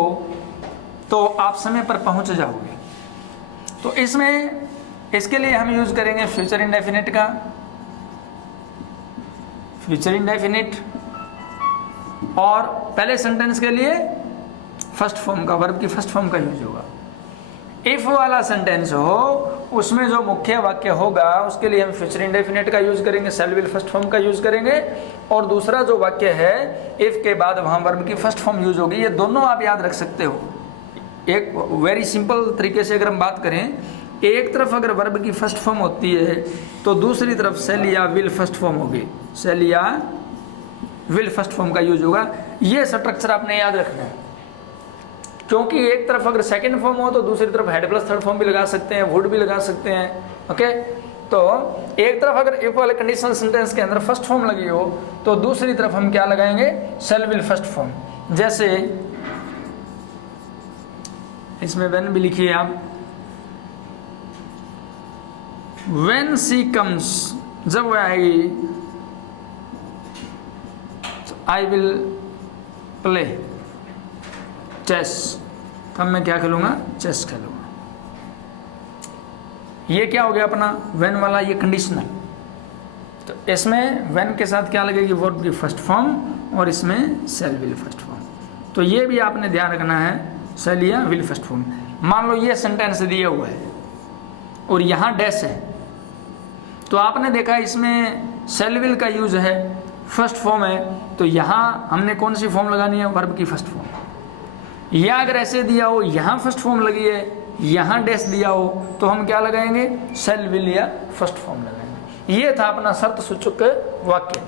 तो आप समय पर पहुंच जाओगे। तो इसमें इसके लिए हम यूज करेंगे फ्यूचर इंडेफिनिट का, फ्यूचर इंडेफिनिट, और पहले सेंटेंस के लिए फर्स्ट फॉर्म का, वर्ब की फर्स्ट फॉर्म का यूज होगा। इफ वाला सेंटेंस हो उसमें जो मुख्य वाक्य होगा उसके लिए हम फ्यूचर इंडेफिनिट का यूज करेंगे, शैल विल फर्स्ट फॉर्म का यूज करेंगे, और दूसरा जो वाक्य है इफ के बाद वहां वर्ब की फर्स्ट फॉर्म यूज होगी। ये दोनों आप याद रख सकते हो। एक वेरी सिंपल तरीके से अगर हम बात करें, एक तरफ अगर वर्ब की फर्स्ट फॉर्म होती है तो दूसरी तरफ शैल या विल फर्स्ट फॉर्म होगी, शैल या विल फर्स्ट फॉर्म का यूज होगा। ये स्ट्रक्चर आपने याद रखना है, क्योंकि एक तरफ अगर सेकंड फॉर्म हो तो दूसरी तरफ हेड प्लस थर्ड फॉर्म भी लगा सकते हैं, वुड भी लगा सकते हैं। ओके, तो एक तरफ अगर इफ वाले कंडीशनल सेंटेंस के अंदर फर्स्ट फॉर्म लगी हो तो दूसरी तरफ हम क्या लगाएंगे? शैल विल फर्स्ट फॉर्म। जैसे इसमें व्हेन भी लिखिए आप, व्हेन शी कम्स, जब वह आएगी, आई विल प्ले चेस, तब मैं क्या खेलूंगा? चेस खेलूंगा। ये क्या हो गया अपना व्हेन वाला, ये कंडीशनल। तो इसमें व्हेन के साथ क्या लगेगी? वर्ब की फर्स्ट फॉर्म, और इसमें शैल विल फर्स्ट फॉर्म। तो ये भी आपने ध्यान रखना है, शैल या विल फर्स्ट फॉर्म। मान लो ये सेंटेंस दिया हुआ है और यहाँ डैश है, तो आपने देखा इसमें शैल विल का यूज है, फर्स्ट फॉर्म है, तो यहाँ हमने कौन सी फॉर्म लगानी है? वर्ब की फर्स्ट फॉर्म। या अगर ऐसे दिया हो यहाँ फर्स्ट फॉर्म लगी है, यहाँ डैश दिया हो, तो हम क्या लगाएंगे? शैल विल या फर्स्ट फॉर्म लगाएंगे। ये था अपना शर्त सूचक वाक्य।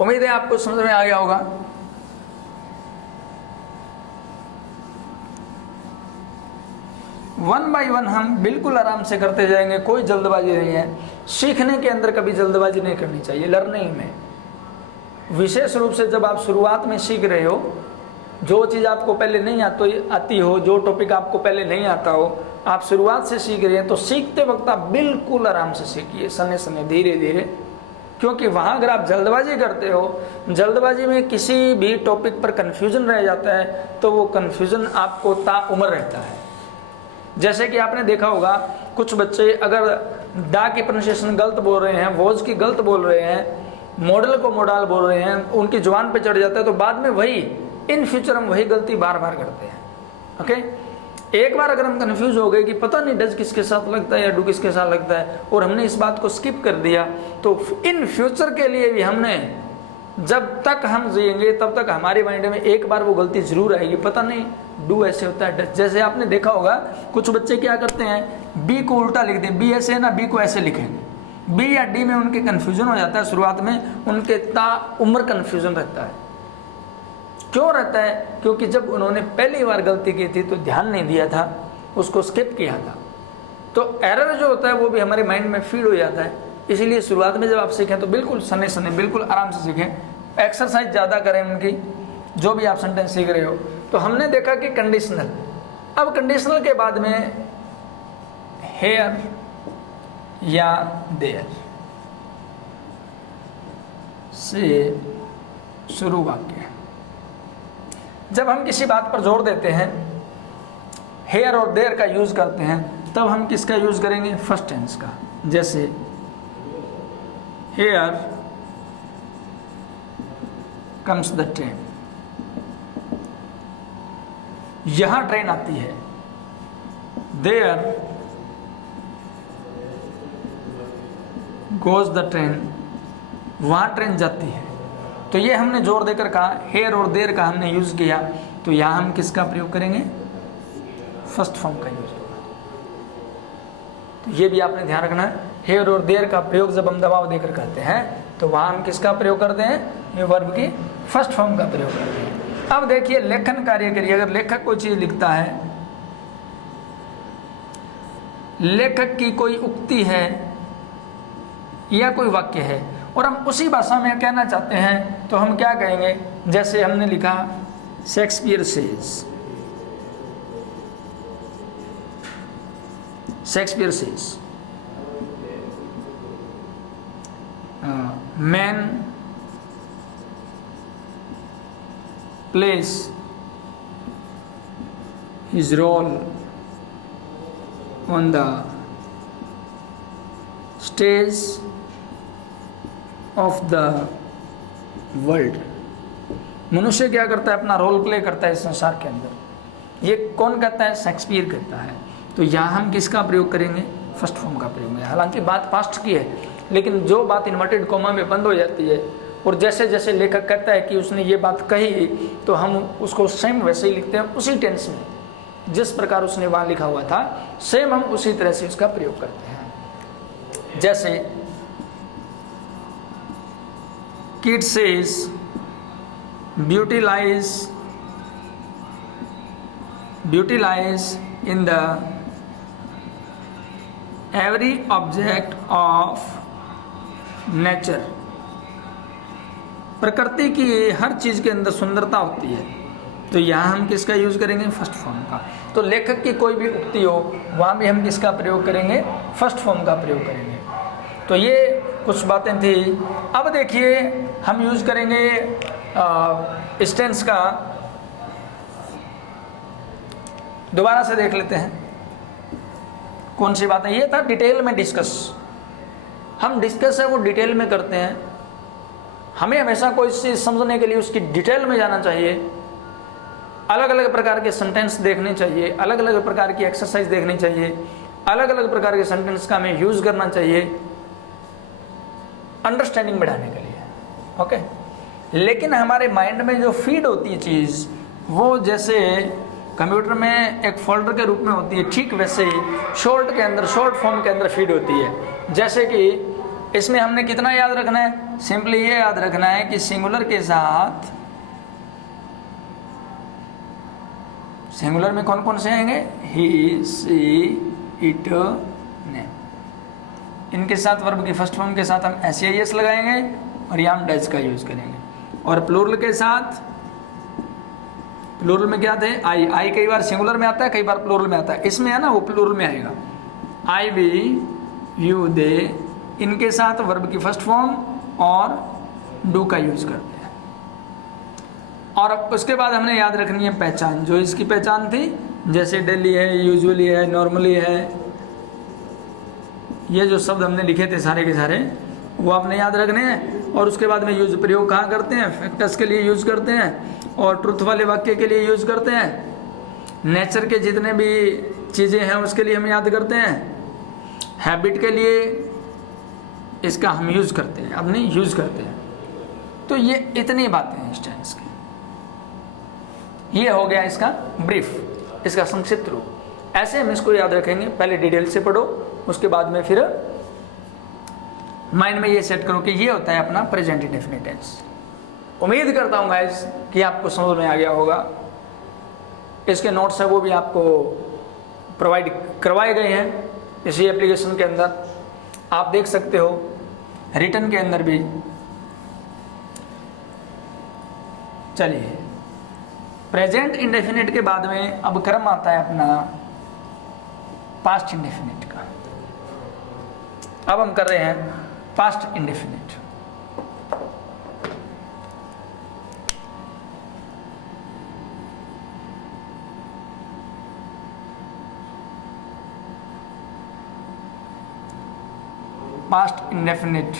उम्मीद है आपको समझ में आ गया होगा। वन बाय वन हम बिल्कुल आराम से करते जाएंगे, कोई जल्दबाजी नहीं है। सीखने के अंदर कभी जल्दबाजी नहीं करनी चाहिए। लर्निंग में विशेष रूप से जब आप शुरुआत में सीख रहे हो, जो चीज़ आपको पहले नहीं आती हो, जो टॉपिक आपको पहले नहीं आता हो, आप शुरुआत से सीख रहे हैं, तो सीखते वक्त आप बिल्कुल आराम से सीखिए, सने सने धीरे धीरे। क्योंकि वहाँ अगर आप जल्दबाजी करते हो, जल्दबाजी में किसी भी टॉपिक पर कन्फ्यूजन रह जाता है, तो वो कन्फ्यूजन आपको ताउम्र रहता है। जैसे कि आपने देखा होगा कुछ बच्चे अगर दा की प्रोनाउंसिएशन गलत बोल रहे हैं, वॉज की गलत बोल रहे हैं, मॉडल को मोडाल बोल रहे हैं, उनकी जुबान पे चढ़ जाता है, तो बाद में वही इन फ्यूचर हम वही गलती बार बार करते हैं। ओके, एक बार अगर हम कंफ्यूज हो गए कि पता नहीं डज किसके साथ लगता है या डू किसके साथ लगता है, और हमने इस बात को स्किप कर दिया, तो इन फ्यूचर के लिए भी हमने, जब तक हम जिएंगे तब तक हमारे माइंड में एक बार वो गलती जरूर आएगी, पता नहीं डू ऐसे होता है डज। जैसे आपने देखा होगा कुछ बच्चे क्या करते हैं, बी को उल्टा लिख दें, बी ऐसे है ना, बी को ऐसे लिखेंगे। बी या डी में उनके कन्फ्यूजन हो जाता है, शुरुआत में उनके ताउम्र कन्फ्यूजन रहता है। क्यों रहता है? क्योंकि जब उन्होंने पहली बार गलती की थी तो ध्यान नहीं दिया था, उसको स्किप किया था। तो एरर जो होता है वो भी हमारे माइंड में फीड हो जाता है। इसीलिए शुरुआत में जब आप सीखें तो बिल्कुल सने सने, बिल्कुल आराम से सीखें, एक्सरसाइज ज़्यादा करें उनकी, जो भी आप सेंटेंस सीख रहे हो। तो हमने देखा कि कंडीशनल, अब कंडीशनल के बाद में हेयर या देयर से शुरू वाक्य। जब हम किसी बात पर जोर देते हैं, हेयर और देयर का यूज करते हैं, तब हम किसका यूज करेंगे? फर्स्ट टेंस का। जैसे हेयर कम्स द ट्रेन, यहां ट्रेन आती है। देयर गोज द ट्रेन, वहां ट्रेन जाती है। तो ये हमने जोर देकर कहा, हेयर और देयर का हमने यूज किया, तो यहां हम किसका प्रयोग करेंगे? फर्स्ट फॉर्म का यूज होगा। तो ये भी आपने ध्यान रखना है, हेयर और देयर का प्रयोग जब हम दबाव देकर करते हैं तो वहां हम किसका प्रयोग करते हैं? ये वर्ब की फर्स्ट फॉर्म का प्रयोग करते हैं। अब देखिए लेखन कार्य के लिए, अगर लेखक कोई चीज लिखता है, लेखक की कोई उक्ति है या कोई वाक्य है और हम उसी भाषा में कहना चाहते हैं तो हम क्या कहेंगे? जैसे हमने लिखा Shakespeare says, Shakespeare says man place his role on the stage of the world। मनुष्य क्या करता है? अपना रोल प्ले करता है इस संसार के अंदर। ये कौन कहता है? शेक्सपियर कहता है। तो यहाँ हम किसका प्रयोग करेंगे? फर्स्ट फॉर्म का प्रयोग है। हालांकि बात पास्ट की है, लेकिन जो बात इन्वर्टेड कॉमा में बंद हो जाती है और जैसे जैसे लेखक कहता है कि उसने ये बात कही तो हम उसको सेम वैसे ही लिखते हैं, उसी टेंस में जिस प्रकार उसने वहाँ लिखा हुआ था सेम हम उसी तरह से उसका प्रयोग करते हैं। जैसे kid says beauty lies in the every object of nature. प्रकृति की हर चीज के अंदर सुंदरता होती है। तो यहाँ हम किसका यूज करेंगे? फर्स्ट फॉर्म का। तो लेखक की कोई भी उक्ति हो वहाँ भी हम किसका प्रयोग करेंगे? फर्स्ट फॉर्म का प्रयोग करेंगे। तो ये कुछ बातें थी। अब देखिए हम यूज करेंगे इस टेंस का। दोबारा से देख लेते हैं कौन सी बातें। ये था डिटेल में डिस्कस। हम डिस्कस है वो डिटेल में करते हैं। हमें हमेशा कोई चीज समझने के लिए उसकी डिटेल में जाना चाहिए, अलग अलग प्रकार के सेंटेंस देखने चाहिए, अलग अलग प्रकार की एक्सरसाइज देखनी चाहिए, अलग अलग प्रकार के सेंटेंस का हमें यूज करना चाहिए अंडरस्टैंडिंग बढ़ाने के लिए। ओके, लेकिन हमारे माइंड में जो फीड होती है चीज़, वो जैसे कंप्यूटर में एक फोल्डर के रूप में होती है, ठीक वैसे ही शॉर्ट के अंदर, शॉर्ट फॉर्म के अंदर फीड होती है। जैसे कि इसमें हमने कितना याद रखना है? सिंपली ये याद रखना है कि सिंगुलर के साथ, सिंगुलर में कौन कौन से आएंगे? ही, सी, इट, ने। इनके साथ वर्ब की फर्स्ट फॉर्म के साथ हम एस लगाएंगे और यहाँ हम डज का यूज करेंगे। और प्लूरल के साथ, प्लूरल में क्या थे? आई कई बार सिंगुलर में आता है, कई बार प्लूरल में आता है। इसमें है ना, वो प्लूरल में आएगा। आई, वी, यू, दे, इनके साथ वर्ब की फर्स्ट फॉर्म और डू का यूज करते हैं। और उसके बाद हमने याद रखनी है पहचान, जो इसकी पहचान थी, जैसे डेली है, यूजुअली है, नॉर्मली है। ये जो शब्द हमने लिखे थे सारे के सारे, वो आपने याद रखने हैं। और उसके बाद में यूज प्रयोग कहाँ करते हैं? फैक्टर्स के लिए यूज करते हैं और ट्रुथ वाले वाक्य के लिए यूज करते हैं। नेचर के जितने भी चीज़ें हैं उसके लिए हम याद करते हैं। हैबिट के लिए इसका हम यूज करते हैं, अपनी यूज करते हैं। तो ये इतनी बातें हैं इस टेंस की। ये हो गया इसका ब्रीफ, इसका संक्षिप्त रूप। ऐसे हम इसको याद रखेंगे। पहले डिटेल से पढ़ो, उसके बाद में फिर माइंड में ये सेट करो कि ये होता है अपना प्रेजेंट इंडेफिनिट टेंस। उम्मीद करता हूँ गाइस कि आपको समझ में आ गया होगा। इसके नोट्स है वो भी आपको प्रोवाइड करवाए गए हैं इसी एप्लीकेशन के अंदर, आप देख सकते हो। रिटर्न के अंदर भी। चलिए, प्रेजेंट इंडेफिनिट के बाद में अब क्रम आता है अपना पास्ट इंडेफिनिट का। अब हम कर रहे हैं past indefinite. Past indefinite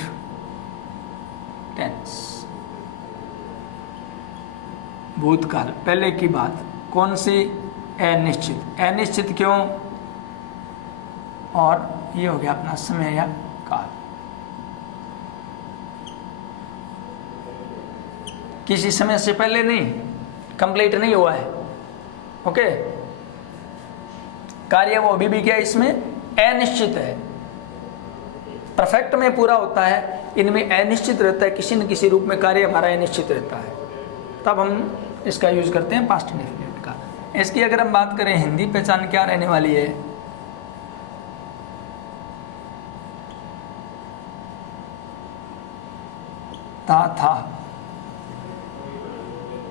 tense, भूतकाल, पहले की बात। कौन सी? अनिश्चित। अनिश्चित क्यों? और ये हो गया अपना समय या काल। किसी समय से पहले नहीं, कंप्लीट नहीं हुआ है। ओके, कार्य वो अभी भी क्या इसमें अनिश्चित है। परफेक्ट में पूरा होता है, इनमें अनिश्चित रहता है, किसी न किसी रूप में कार्य हमारा अनिश्चित रहता है। तब हम इसका यूज करते हैं पास्ट इंडेफिनिट का। इसकी अगर हम बात करें हिंदी पहचान क्या रहने वाली है? पढ़ता था,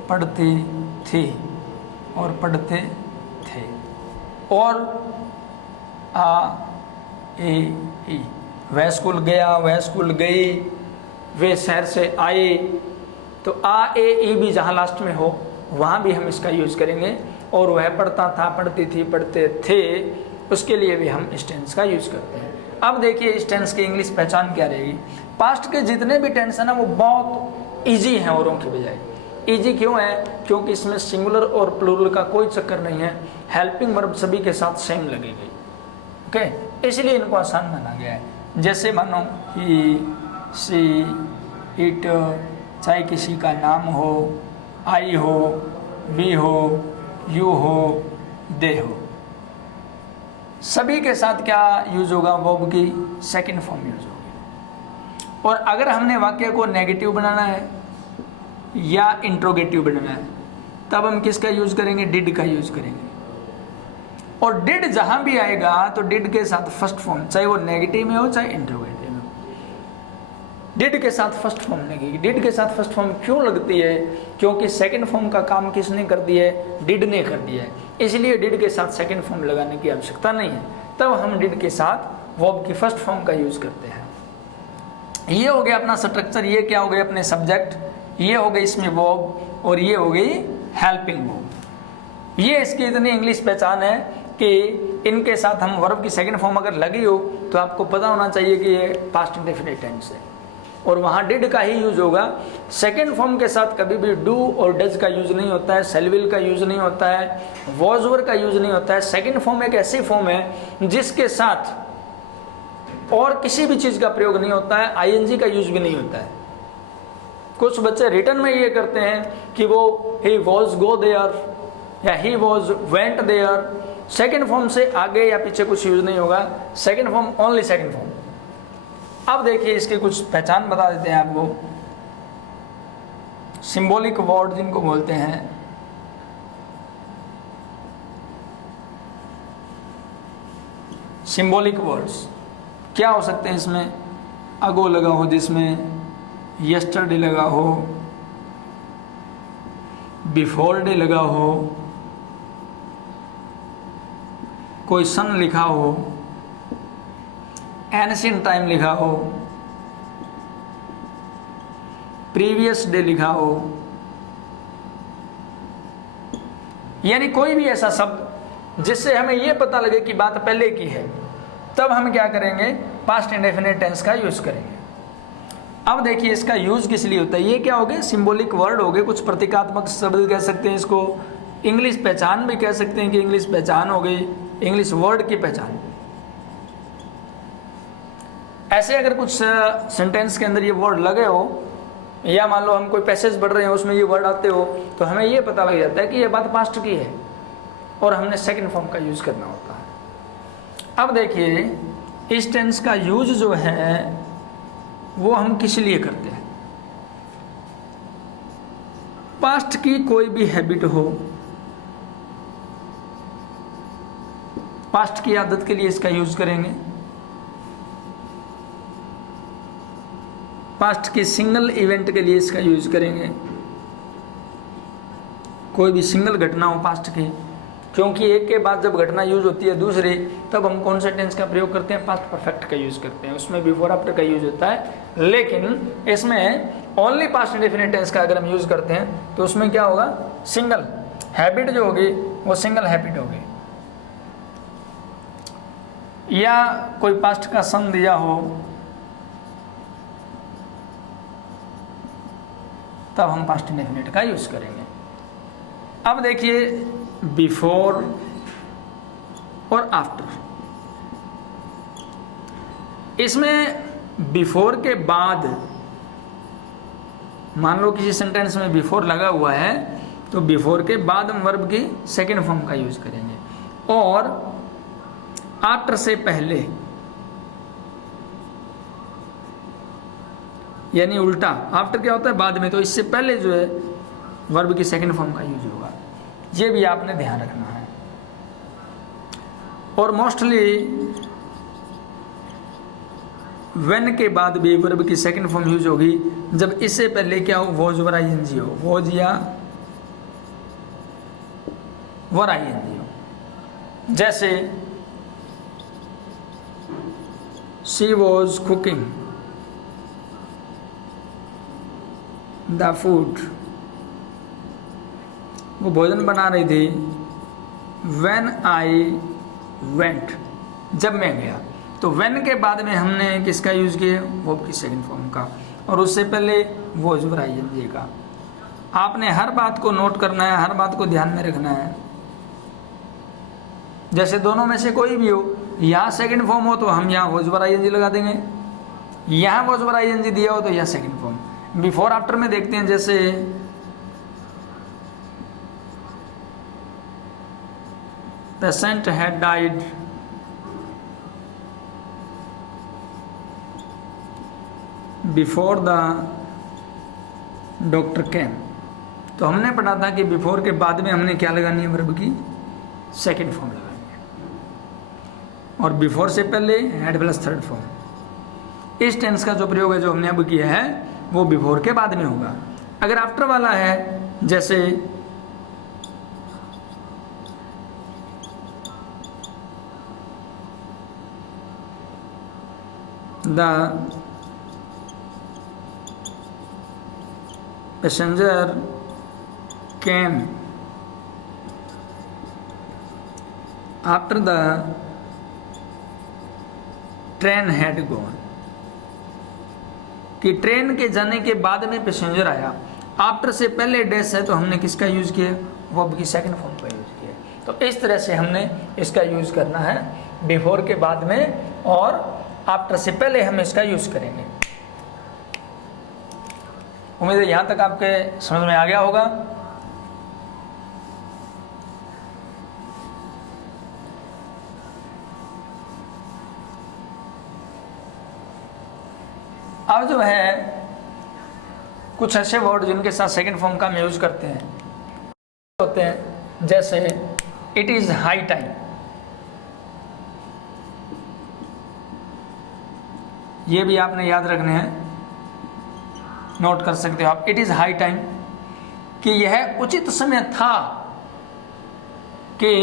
पढ़ती थी और पढ़ते थे। और आ ए ई, वह स्कूल गया, वह स्कूल गई, वे शहर से आए। तो आ ए ई भी जहाँ लास्ट में हो वहाँ भी हम इसका यूज करेंगे। और वह पढ़ता था, पढ़ती थी, पढ़ते थे, उसके लिए भी हम इस टेंस का यूज करते हैं। अब देखिए इस टेंस की इंग्लिश पहचान क्या रहेगी। पास्ट के जितने भी टेंस है ना वो बहुत इजी हैं औरों की बजाय। इजी क्यों है? क्योंकि इसमें सिंगुलर और प्लूरल का कोई चक्कर नहीं है, हेल्पिंग वर्ब सभी के साथ सेम लगेगी। ओके, इसलिए इनको आसान माना गया है। जैसे मानो ही, सी, इट, चाहे किसी का नाम हो, आई हो, वी हो, यू हो, दे हो, सभी के साथ क्या यूज होगा? वर्ब की सेकंड फॉर्म यूज होगी। और अगर हमने वाक्य को नेगेटिव बनाना है या इंट्रोगेटिव बनाना है तब हम किसका यूज करेंगे? डिड का यूज करेंगे। और डिड जहां भी आएगा तो डिड के साथ फर्स्ट फॉर्म, चाहे वो नेगेटिव में हो चाहे इंट्रोगेटिव में हो, डिड के साथ फर्स्ट फॉर्म लगेगी। डिड के साथ फर्स्ट फॉर्म क्यों लगती है? क्योंकि सेकंड फॉर्म का काम किसने कर दिया है? डिड ने कर दिया है। इसलिए डिड के साथ सेकंड फॉर्म लगाने की आवश्यकता नहीं है। तब हम डिड के साथ वर्ब की फर्स्ट फॉर्म का यूज करते हैं। ये हो गया अपना स्ट्रक्चर। ये क्या हो गए? अपने सब्जेक्ट। ये हो गई इसमें वर्ब और ये हो गई हेल्पिंग वर्ब। ये इसकी इतनी इंग्लिश पहचान है कि इनके साथ हम वर्ब की सेकंड फॉर्म अगर लगी हो तो आपको पता होना चाहिए कि ये पास्ट इंडेफिनिट टेंस है और वहाँ डिड का ही यूज होगा। सेकंड फॉर्म के साथ कभी भी डू और डज का यूज नहीं होता है, सेल विल का यूज नहीं होता है, वॉज वर का यूज नहीं होता है। सेकंड फॉर्म एक ऐसी फॉर्म है जिसके साथ और किसी भी चीज का प्रयोग नहीं होता है, आईएनजी का यूज भी नहीं होता है। कुछ बच्चे रिटर्न में ये करते हैं कि वो ही वॉज गो देयर या he was went there. Second form से आगे या पीछे कुछ यूज नहीं होगा, second form only second form. अब देखिए इसकी कुछ पहचान बता देते हैं आपको। सिंबॉलिक वर्ड जिनको बोलते हैं, सिंबॉलिक वर्ड्स क्या हो सकते हैं? इसमें अगो लगा हो, जिसमें यस्टरडे लगा हो, बिफोर डे लगा हो, कोई सन लिखा हो, एंशिएंट टाइम लिखा हो, प्रीवियस डे लिखा हो, यानी कोई भी ऐसा शब्द जिससे हमें यह पता लगे कि बात पहले की है, तब हम क्या करेंगे? पास्ट इंडेफिनिट टेंस का यूज करेंगे। अब देखिए इसका यूज किस लिए होता है। ये क्या हो गए? सिंबॉलिक वर्ड हो गए, कुछ प्रतीकात्मक शब्द कह सकते हैं इसको। इंग्लिश पहचान भी कह सकते हैं कि इंग्लिश पहचान हो गई, इंग्लिश वर्ड की पहचान। ऐसे अगर कुछ सेंटेंस के अंदर ये वर्ड लगे हो या मान लो हम कोई पैसेज पढ़ रहे हैं उसमें ये वर्ड आते हो तो हमें ये पता लग जाता है कि ये बात पास्ट की है और हमने सेकंड फॉर्म का यूज करना होता है। अब देखिए इस टेंस का यूज जो है वो हम किस लिए करते हैं? पास्ट की कोई भी हैबिट हो, पास्ट की आदत के लिए इसका यूज करेंगे। पास्ट की सिंगल इवेंट के लिए इसका यूज करेंगे। कोई भी सिंगल घटना हो पास्ट की, क्योंकि एक के बाद जब घटना यूज होती है दूसरी, तब हम कौन से टेंस का प्रयोग करते हैं? पास्ट परफेक्ट का यूज करते हैं। उसमें बिफोर आफ्टर का यूज होता है, लेकिन इसमें ओनली पास्ट इंडेफिनिट टेंस का अगर हम यूज करते हैं तो उसमें क्या होगा? सिंगल हैबिट जो होगी वो सिंगल हैबिट होगी। या कोई पास्ट का सन दिया हो तब हम पास्ट इंडेफिनिट का यूज करेंगे। अब देखिए बिफोर और आफ्टर, इसमें बिफोर के बाद मान लो किसी सेंटेंस में बिफोर लगा हुआ है तो बिफोर के बाद हम वर्ब की सेकंड फॉर्म का यूज करेंगे। और आफ्टर से पहले यानी उल्टा, आफ्टर क्या होता है? बाद में, तो इससे पहले जो है वर्ब की सेकंड फॉर्म का यूज होगा। ये भी आपने ध्यान रखना है। और मोस्टली व्हेन के बाद भी वर्ब की सेकंड फॉर्म यूज होगी जब इससे पहले क्या हो, वॉज वर आईएनजी हो, वॉज या वर आईएनजी हो। जैसे she was cooking the food, वो भोजन बना रही थी। व्हेन आई वेंट, जब मैं गया। तो व्हेन के बाद में हमने किसका यूज किया, वर्ब की सेकंड फॉर्म का, और उससे पहले वॉज वर आईएनजी का। आपने हर बात को नोट करना है, हर बात को ध्यान में रखना है। जैसे दोनों में से कोई भी हो, यहाँ सेकंड फॉर्म हो तो हम यहाँ वॉज वर आईएनजी लगा देंगे, यहाँ वॉज वर आईएनजी दिया हो तो यहाँ सेकंड फॉर्म। बिफोर आफ्टर में देखते हैं, जैसे patient had died before the doctor केम। तो हमने पढ़ा था कि बिफोर के बाद में हमने क्या लगानी है, वर्ब की सेकंड फॉर्म लगानी है, और बिफोर से पहले हैड प्लस थर्ड फॉर्म। इस टेंस का जो प्रयोग है जो हमने अब किया है वो बिफोर के बाद में होगा। अगर आफ्टर वाला है, जैसे the passenger came after the train had gone, कि ट्रेन के जाने के बाद में पैसेंजर आया। आफ्टर से पहले डैश है तो हमने किसका यूज किया, वर्ब की सेकंड फॉर्म का यूज किया। तो इस तरह से हमने इसका यूज करना है, बिफोर के बाद में और आफ्टर से पहले हम इसका यूज करेंगे। उम्मीद है यहां तक आपके समझ में आ गया होगा। अब जो है कुछ ऐसे वर्ड जिनके साथ सेकंड फॉर्म का हम यूज करते हैं होते हैं, जैसे इट इज हाई टाइम। ये भी आपने याद रखने हैं, नोट कर सकते हो आप। इट इज हाई टाइम, कि यह उचित समय था कि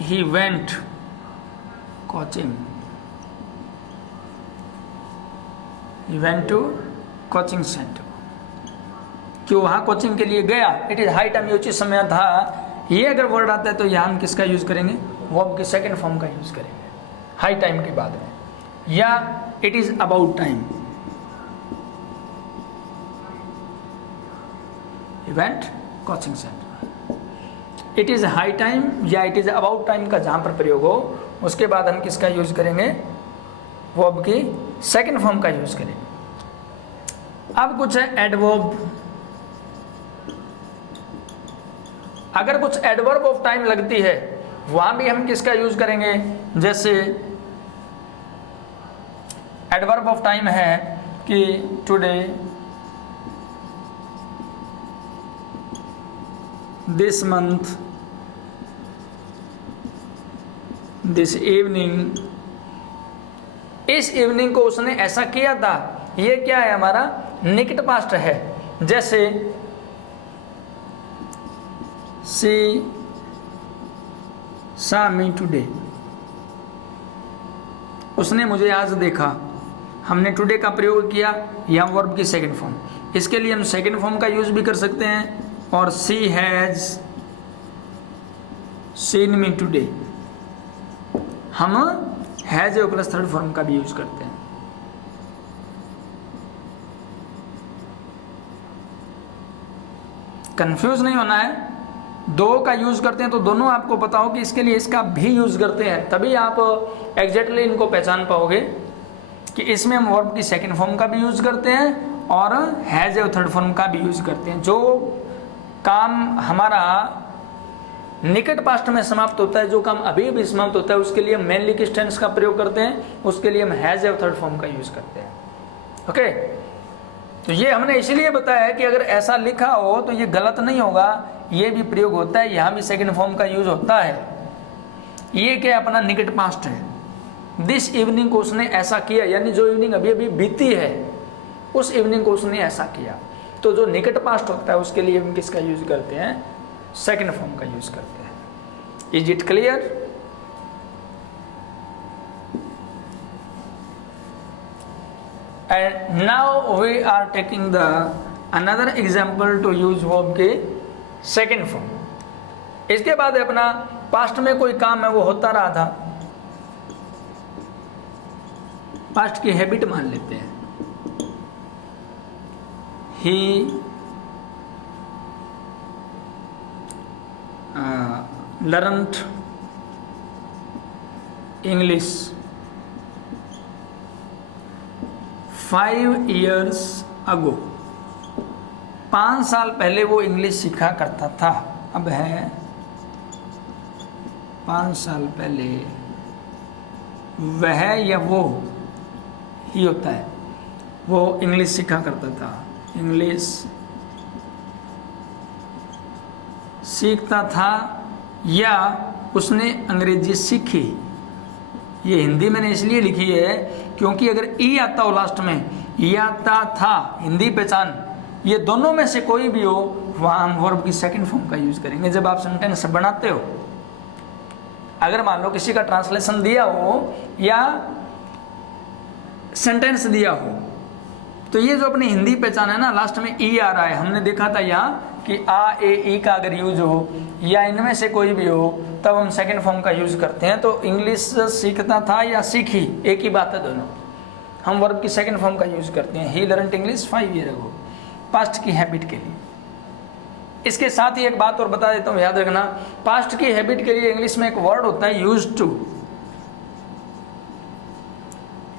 he went coaching, he went to coaching centre, कि वहां कोचिंग के लिए गया। इट इज हाई टाइम, ये उचित समय था। ये अगर वर्ड आता है तो यहां हम किसका यूज करेंगे, वर्ब की सेकंड फॉर्म का यूज करेंगे हाई टाइम के बाद में। या it is about time, event coaching centre. It is high time या इट इज अबाउट टाइम का जहां पर प्रयोग हो उसके बाद हम किसका यूज करेंगे, वर्ब की सेकंड फॉर्म का यूज करेंगे। अब कुछ है एडवर्ब। अगर कुछ एडवर्ब ऑफ टाइम लगती है वहां भी हम किसका यूज करेंगे, जैसे एडवर्ब ऑफ टाइम है कि today, this month, this evening. इस इवनिंग को उसने ऐसा किया था, ये क्या है, हमारा निकट पास्ट है। जैसे शी saw me today, उसने मुझे आज देखा। हमने टुडे का प्रयोग किया, या वर्ब की सेकंड फॉर्म। इसके लिए हम सेकंड फॉर्म का यूज भी कर सकते हैं, और she has seen me today, हम हैज प्लस थर्ड फॉर्म का भी यूज करते हैं। कंफ्यूज नहीं होना है, दो का यूज करते हैं तो दोनों आपको पता हो कि इसके लिए इसका भी यूज करते हैं, तभी आप एग्जैक्टली इनको पहचान पाओगे कि इसमें हम वर्ब की सेकंड फॉर्म का भी यूज करते हैं और हैज ए थर्ड फॉर्म का भी यूज करते हैं। जो काम हमारा निकट पास्ट में समाप्त होता है, जो काम अभी भी समाप्त होता है, उसके लिए हम मेनली किस टेंस का प्रयोग करते हैं, उसके लिए हम हैज ए थर्ड फॉर्म का यूज करते हैं। ओके, तो ये हमने इसलिए बताया है कि अगर ऐसा लिखा हो तो ये गलत नहीं होगा, ये भी प्रयोग होता है, यहाँ भी सेकंड फॉर्म का यूज होता है। ये क्या अपना निकट पास्ट है, दिस इवनिंग को उसने ऐसा किया, यानी जो इवनिंग अभी अभी बीती है उस इवनिंग को उसने ऐसा किया। तो जो निकट पास्ट होता है उसके लिए हम किसका यूज करते हैं? सेकंड फॉर्म का यूज करते हैं। Is it clear? And now we are taking the another example to use verb के सेकंड फॉर्म। इसके बाद अपना पास्ट में कोई काम है वो होता रहा था, पास्ट की हैबिट मान लेते हैं। ही learned English 5 years ago। 5 साल पहले वो इंग्लिश सीखा करता था। अब है 5 साल पहले, वह या वो ही होता है, वो इंग्लिश सीखा करता था, इंग्लिश सीखता था या उसने अंग्रेजी सीखी। ये हिंदी मैंने इसलिए लिखी है क्योंकि अगर ई आता हो लास्ट में, ई आता था, हिंदी पहचान, ये दोनों में से कोई भी हो वहाँ हम वर्ब की सेकंड फॉर्म का यूज करेंगे जब आप सेंटेंस बनाते हो। अगर मान लो किसी का ट्रांसलेशन दिया हो या सेंटेंस दिया हो, तो ये जो अपनी हिंदी पहचान है ना, लास्ट में ई आ रहा है, हमने देखा था यहाँ कि आ ए ई का अगर यूज हो या इनमें से कोई भी हो तब हम सेकंड फॉर्म का यूज करते हैं। तो इंग्लिश सीखता था या सीखी, एक ही बात है दोनों, हम वर्ब की सेकंड फॉर्म का यूज करते हैं। He learned English 5 years ago, past की हैबिट के लिए। इसके साथ ही एक बात और बता देता हूँ, याद रखना, पास्ट की हैबिट के लिए इंग्लिश में एक वर्ड होता है यूज्ड टू।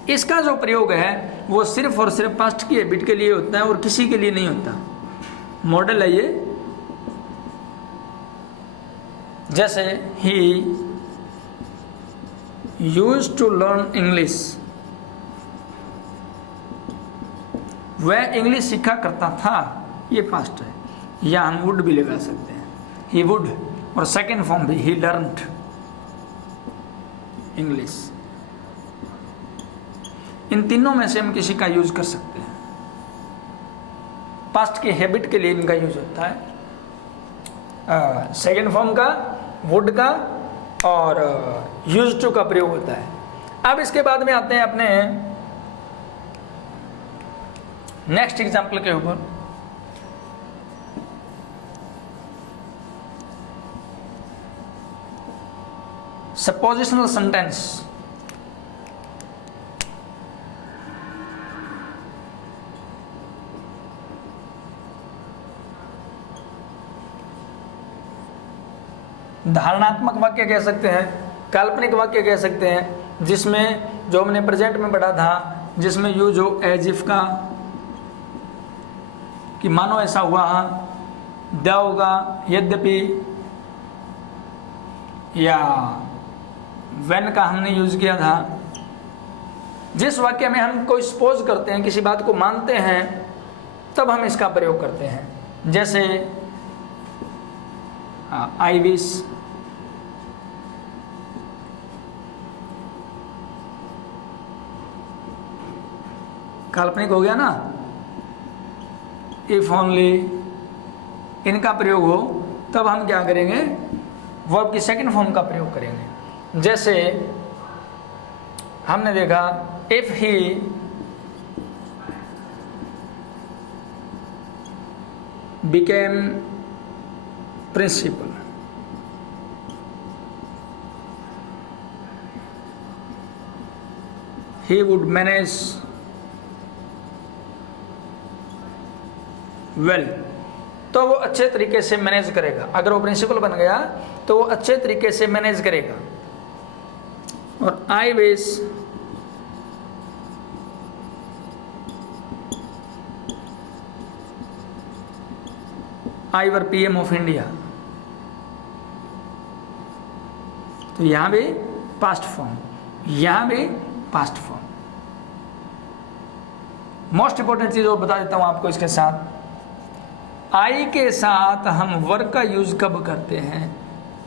इसका जो प्रयोग है वो सिर्फ और सिर्फ पास्ट की हैबिट के लिए होता है और किसी के लिए नहीं होता। मॉडल है ये, जैसे he used to learn English, वह इंग्लिश सीखा करता था, ये पास्ट है। या हम वुड भी लगा सकते हैं, ही वुड, और सेकंड फॉर्म भी ही लर्नड इंग्लिश। इन तीनों में से हम किसी का यूज कर सकते हैं। पास्ट की हैबिट के लिए इनका यूज होता है, सेकंड फॉर्म का, वुड का और यूज टू का प्रयोग होता है। अब इसके बाद में आते हैं अपने नेक्स्ट एग्जाम्पल के ऊपर। Suppositional sentence. धारणात्मक वाक्य कह सकते हैं, काल्पनिक वाक्य कह सकते हैं, जिसमें जो हमने प्रेजेंट में पढ़ा था, जिसमें यूज हो एज इफ का, कि मानो ऐसा हुआ, द होगा यद्यपि, या व्हेन का हमने यूज किया था। जिस वाक्य में हम कोई सपोज करते हैं, किसी बात को मानते हैं, तब हम इसका प्रयोग करते हैं। जैसे आई विश, काल्पनिक हो गया ना, इफ ओनली, इनका प्रयोग हो तब हम क्या करेंगे, वर्ब की सेकंड फॉर्म का प्रयोग करेंगे। जैसे हमने देखा if he became principal, he would manage well, तो वो अच्छे तरीके से मैनेज करेगा। अगर वो प्रिंसिपल बन गया तो वो अच्छे तरीके से मैनेज करेगा। और I wish I were PM of India, तो यहां भी पास्ट फॉर्म, यहां भी पास्ट फॉर्म। मोस्ट इंपॉर्टेंट चीज और बता देता हूं आपको इसके साथ, आई के साथ हम वर्ग का यूज कब करते हैं?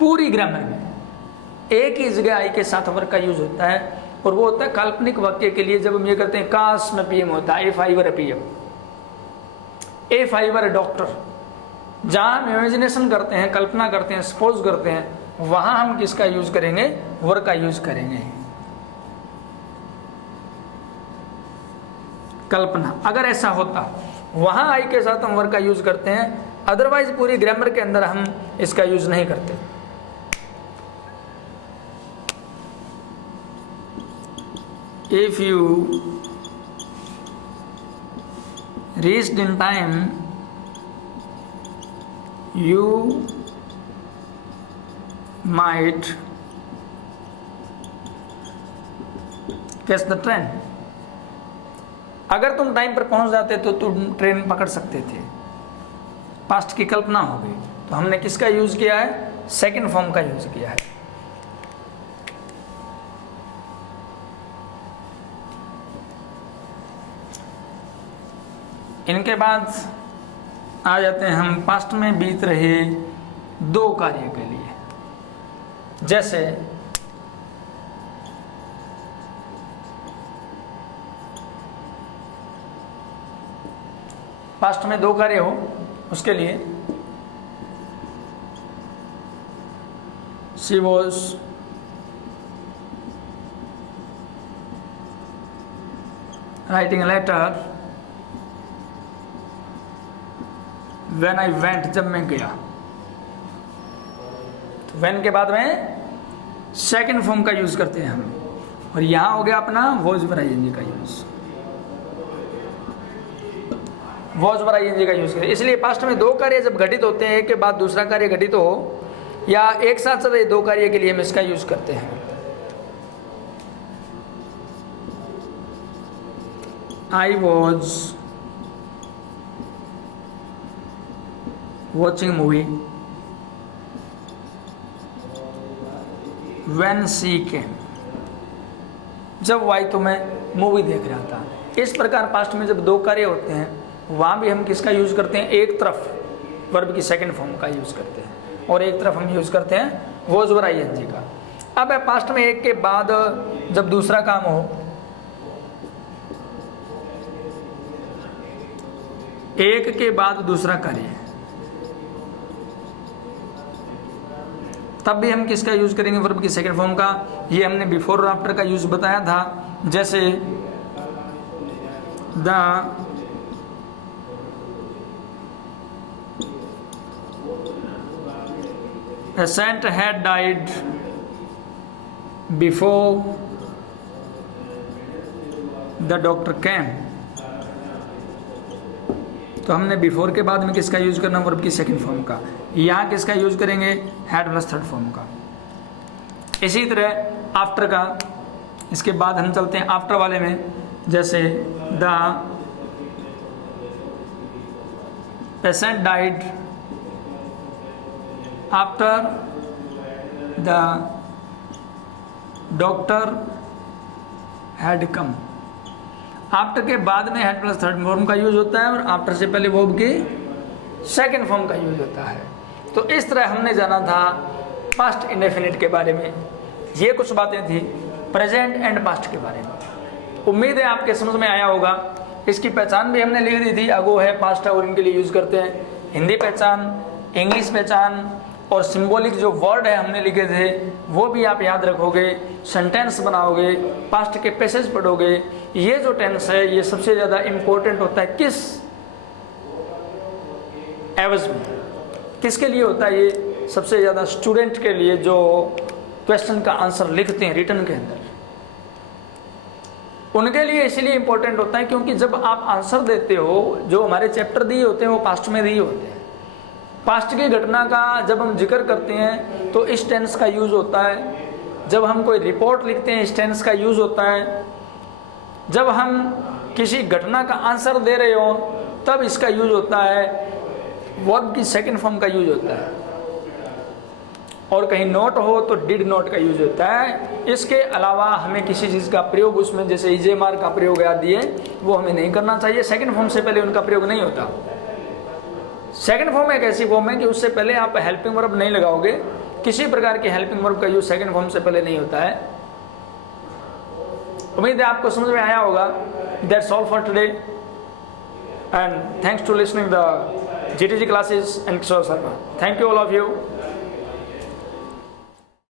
पूरी ग्रामर में एक ही जगह आई के साथ वर्ग का यूज होता है, और वो होता है काल्पनिक वाक्य के लिए। जब हम ये करते हैं काश में पीएम होता है, if I were A PM, if I were A doctor, जहां हम इमेजिनेशन करते हैं, कल्पना करते हैं, सपोज करते हैं, वहां हम किसका यूज करेंगे? वर का यूज करेंगे। कल्पना, अगर ऐसा होता, वहां आई के साथ हम वर का यूज करते हैं, अदरवाइज पूरी ग्रामर के अंदर हम इसका यूज नहीं करते। If you reached in time you might catch the train। अगर तुम टाइम पर पहुंच जाते तो तुम ट्रेन पकड़ सकते थे। पास्ट की कल्पना हो गई, तो हमने किसका यूज किया है? सेकंड फॉर्म का यूज किया है। इनके बाद आ जाते हैं हम पास्ट में बीत रहे दो कार्य के लिए। जैसे पास्ट में दो कार्य हो, उसके लिए she was writing a letter When I went, जब मैं गया। तो when के बाद में सेकंड फॉर्म का यूज करते हैं हम, और यहां हो गया अपना वॉज वर आईएनजी का यूज। वॉज वर आईएनजी का यूज करें। इसलिए पास्ट में दो कार्य जब घटित होते हैं, एक के बाद दूसरा कार्य घटित हो, या एक साथ चल रहे दो कार्य के लिए हम इसका यूज करते हैं। I was watching movie when she came, जब वो आई तो मैं मूवी देख रहा था। इस प्रकार पास्ट में जब दो कार्य होते हैं, वहां भी हम किसका यूज करते हैं? एक तरफ वर्ब की सेकंड फॉर्म का यूज करते हैं, और एक तरफ हम यूज करते हैं वॉज वर आईएनजी का। अब है पास्ट में एक के बाद जब दूसरा काम हो, एक के बाद दूसरा कार्य, तब भी हम किसका यूज करेंगे? वर्ब की सेकंड फॉर्म का। ये हमने बिफोर और आफ्टर का यूज बताया था। जैसे the patient had died before the doctor केम। तो हमने बिफोर के बाद में किसका यूज करना? वर्ब की सेकंड फॉर्म का। यहाँ किसका यूज करेंगे? हैड प्लस थर्ड फॉर्म का। इसी तरह आफ्टर का, इसके बाद हम चलते हैं आफ्टर वाले में। जैसे the patient died after the doctor had come. After के बाद में हेड प्लस थर्ड फॉर्म का यूज होता है, और आफ्टर से पहले वर्ब की सेकंड फॉर्म का यूज होता है। तो इस तरह हमने जाना था पास्ट इंडेफिनिट के बारे में। ये कुछ बातें थी प्रेजेंट एंड पास्ट के बारे में। उम्मीद है आपके समझ में आया होगा। इसकी पहचान भी हमने लिख दी थी, अगो है, पास्ट है, और इनके लिए यूज करते हैं। हिंदी पहचान, इंग्लिश पहचान, और सिंबॉलिक जो वर्ड है हमने लिखे थे वो भी आप याद रखोगे। सेंटेंस बनाओगे, पास्ट के पैसेज पढ़ोगे। ये जो टेंस है ये सबसे ज़्यादा इम्पोर्टेंट होता है किस एवज में, किसके लिए होता है? ये सबसे ज़्यादा स्टूडेंट के लिए, जो क्वेश्चन का आंसर लिखते हैं रिटर्न के अंदर, उनके लिए इसलिए इम्पोर्टेंट होता है क्योंकि जब आप आंसर देते हो, जो हमारे चैप्टर दिए होते हैं वो पास्ट में दिए होते हैं। पास्ट की घटना का जब हम जिक्र करते हैं तो इस टेंस का यूज होता है। जब हम कोई रिपोर्ट लिखते हैं इस टेंस का यूज होता है। जब हम किसी घटना का आंसर दे रहे हो तब इसका यूज होता है। वर्ब की सेकंड फॉर्म का यूज होता है। और कहीं नोट हो तो डिड नोट का यूज होता है। इसके अलावा हमें किसी चीज़ का प्रयोग उसमें, जैसे इजेमार का प्रयोग याद दिए, वो हमें नहीं करना चाहिए। सेकंड फॉर्म से पहले उनका प्रयोग नहीं होता। सेकंड फॉर्म एक ऐसी फॉर्म है कि उससे पहले आप हेल्पिंग वर्ब नहीं लगाओगे। किसी प्रकार के हेल्पिंग वर्ब का यूज सेकंड फॉर्म से पहले नहीं होता है। उम्मीद है आपको समझ में आया होगा। That's all for today and thanks to listening the GTG classes and Kishore Sharma. Thank you all of you.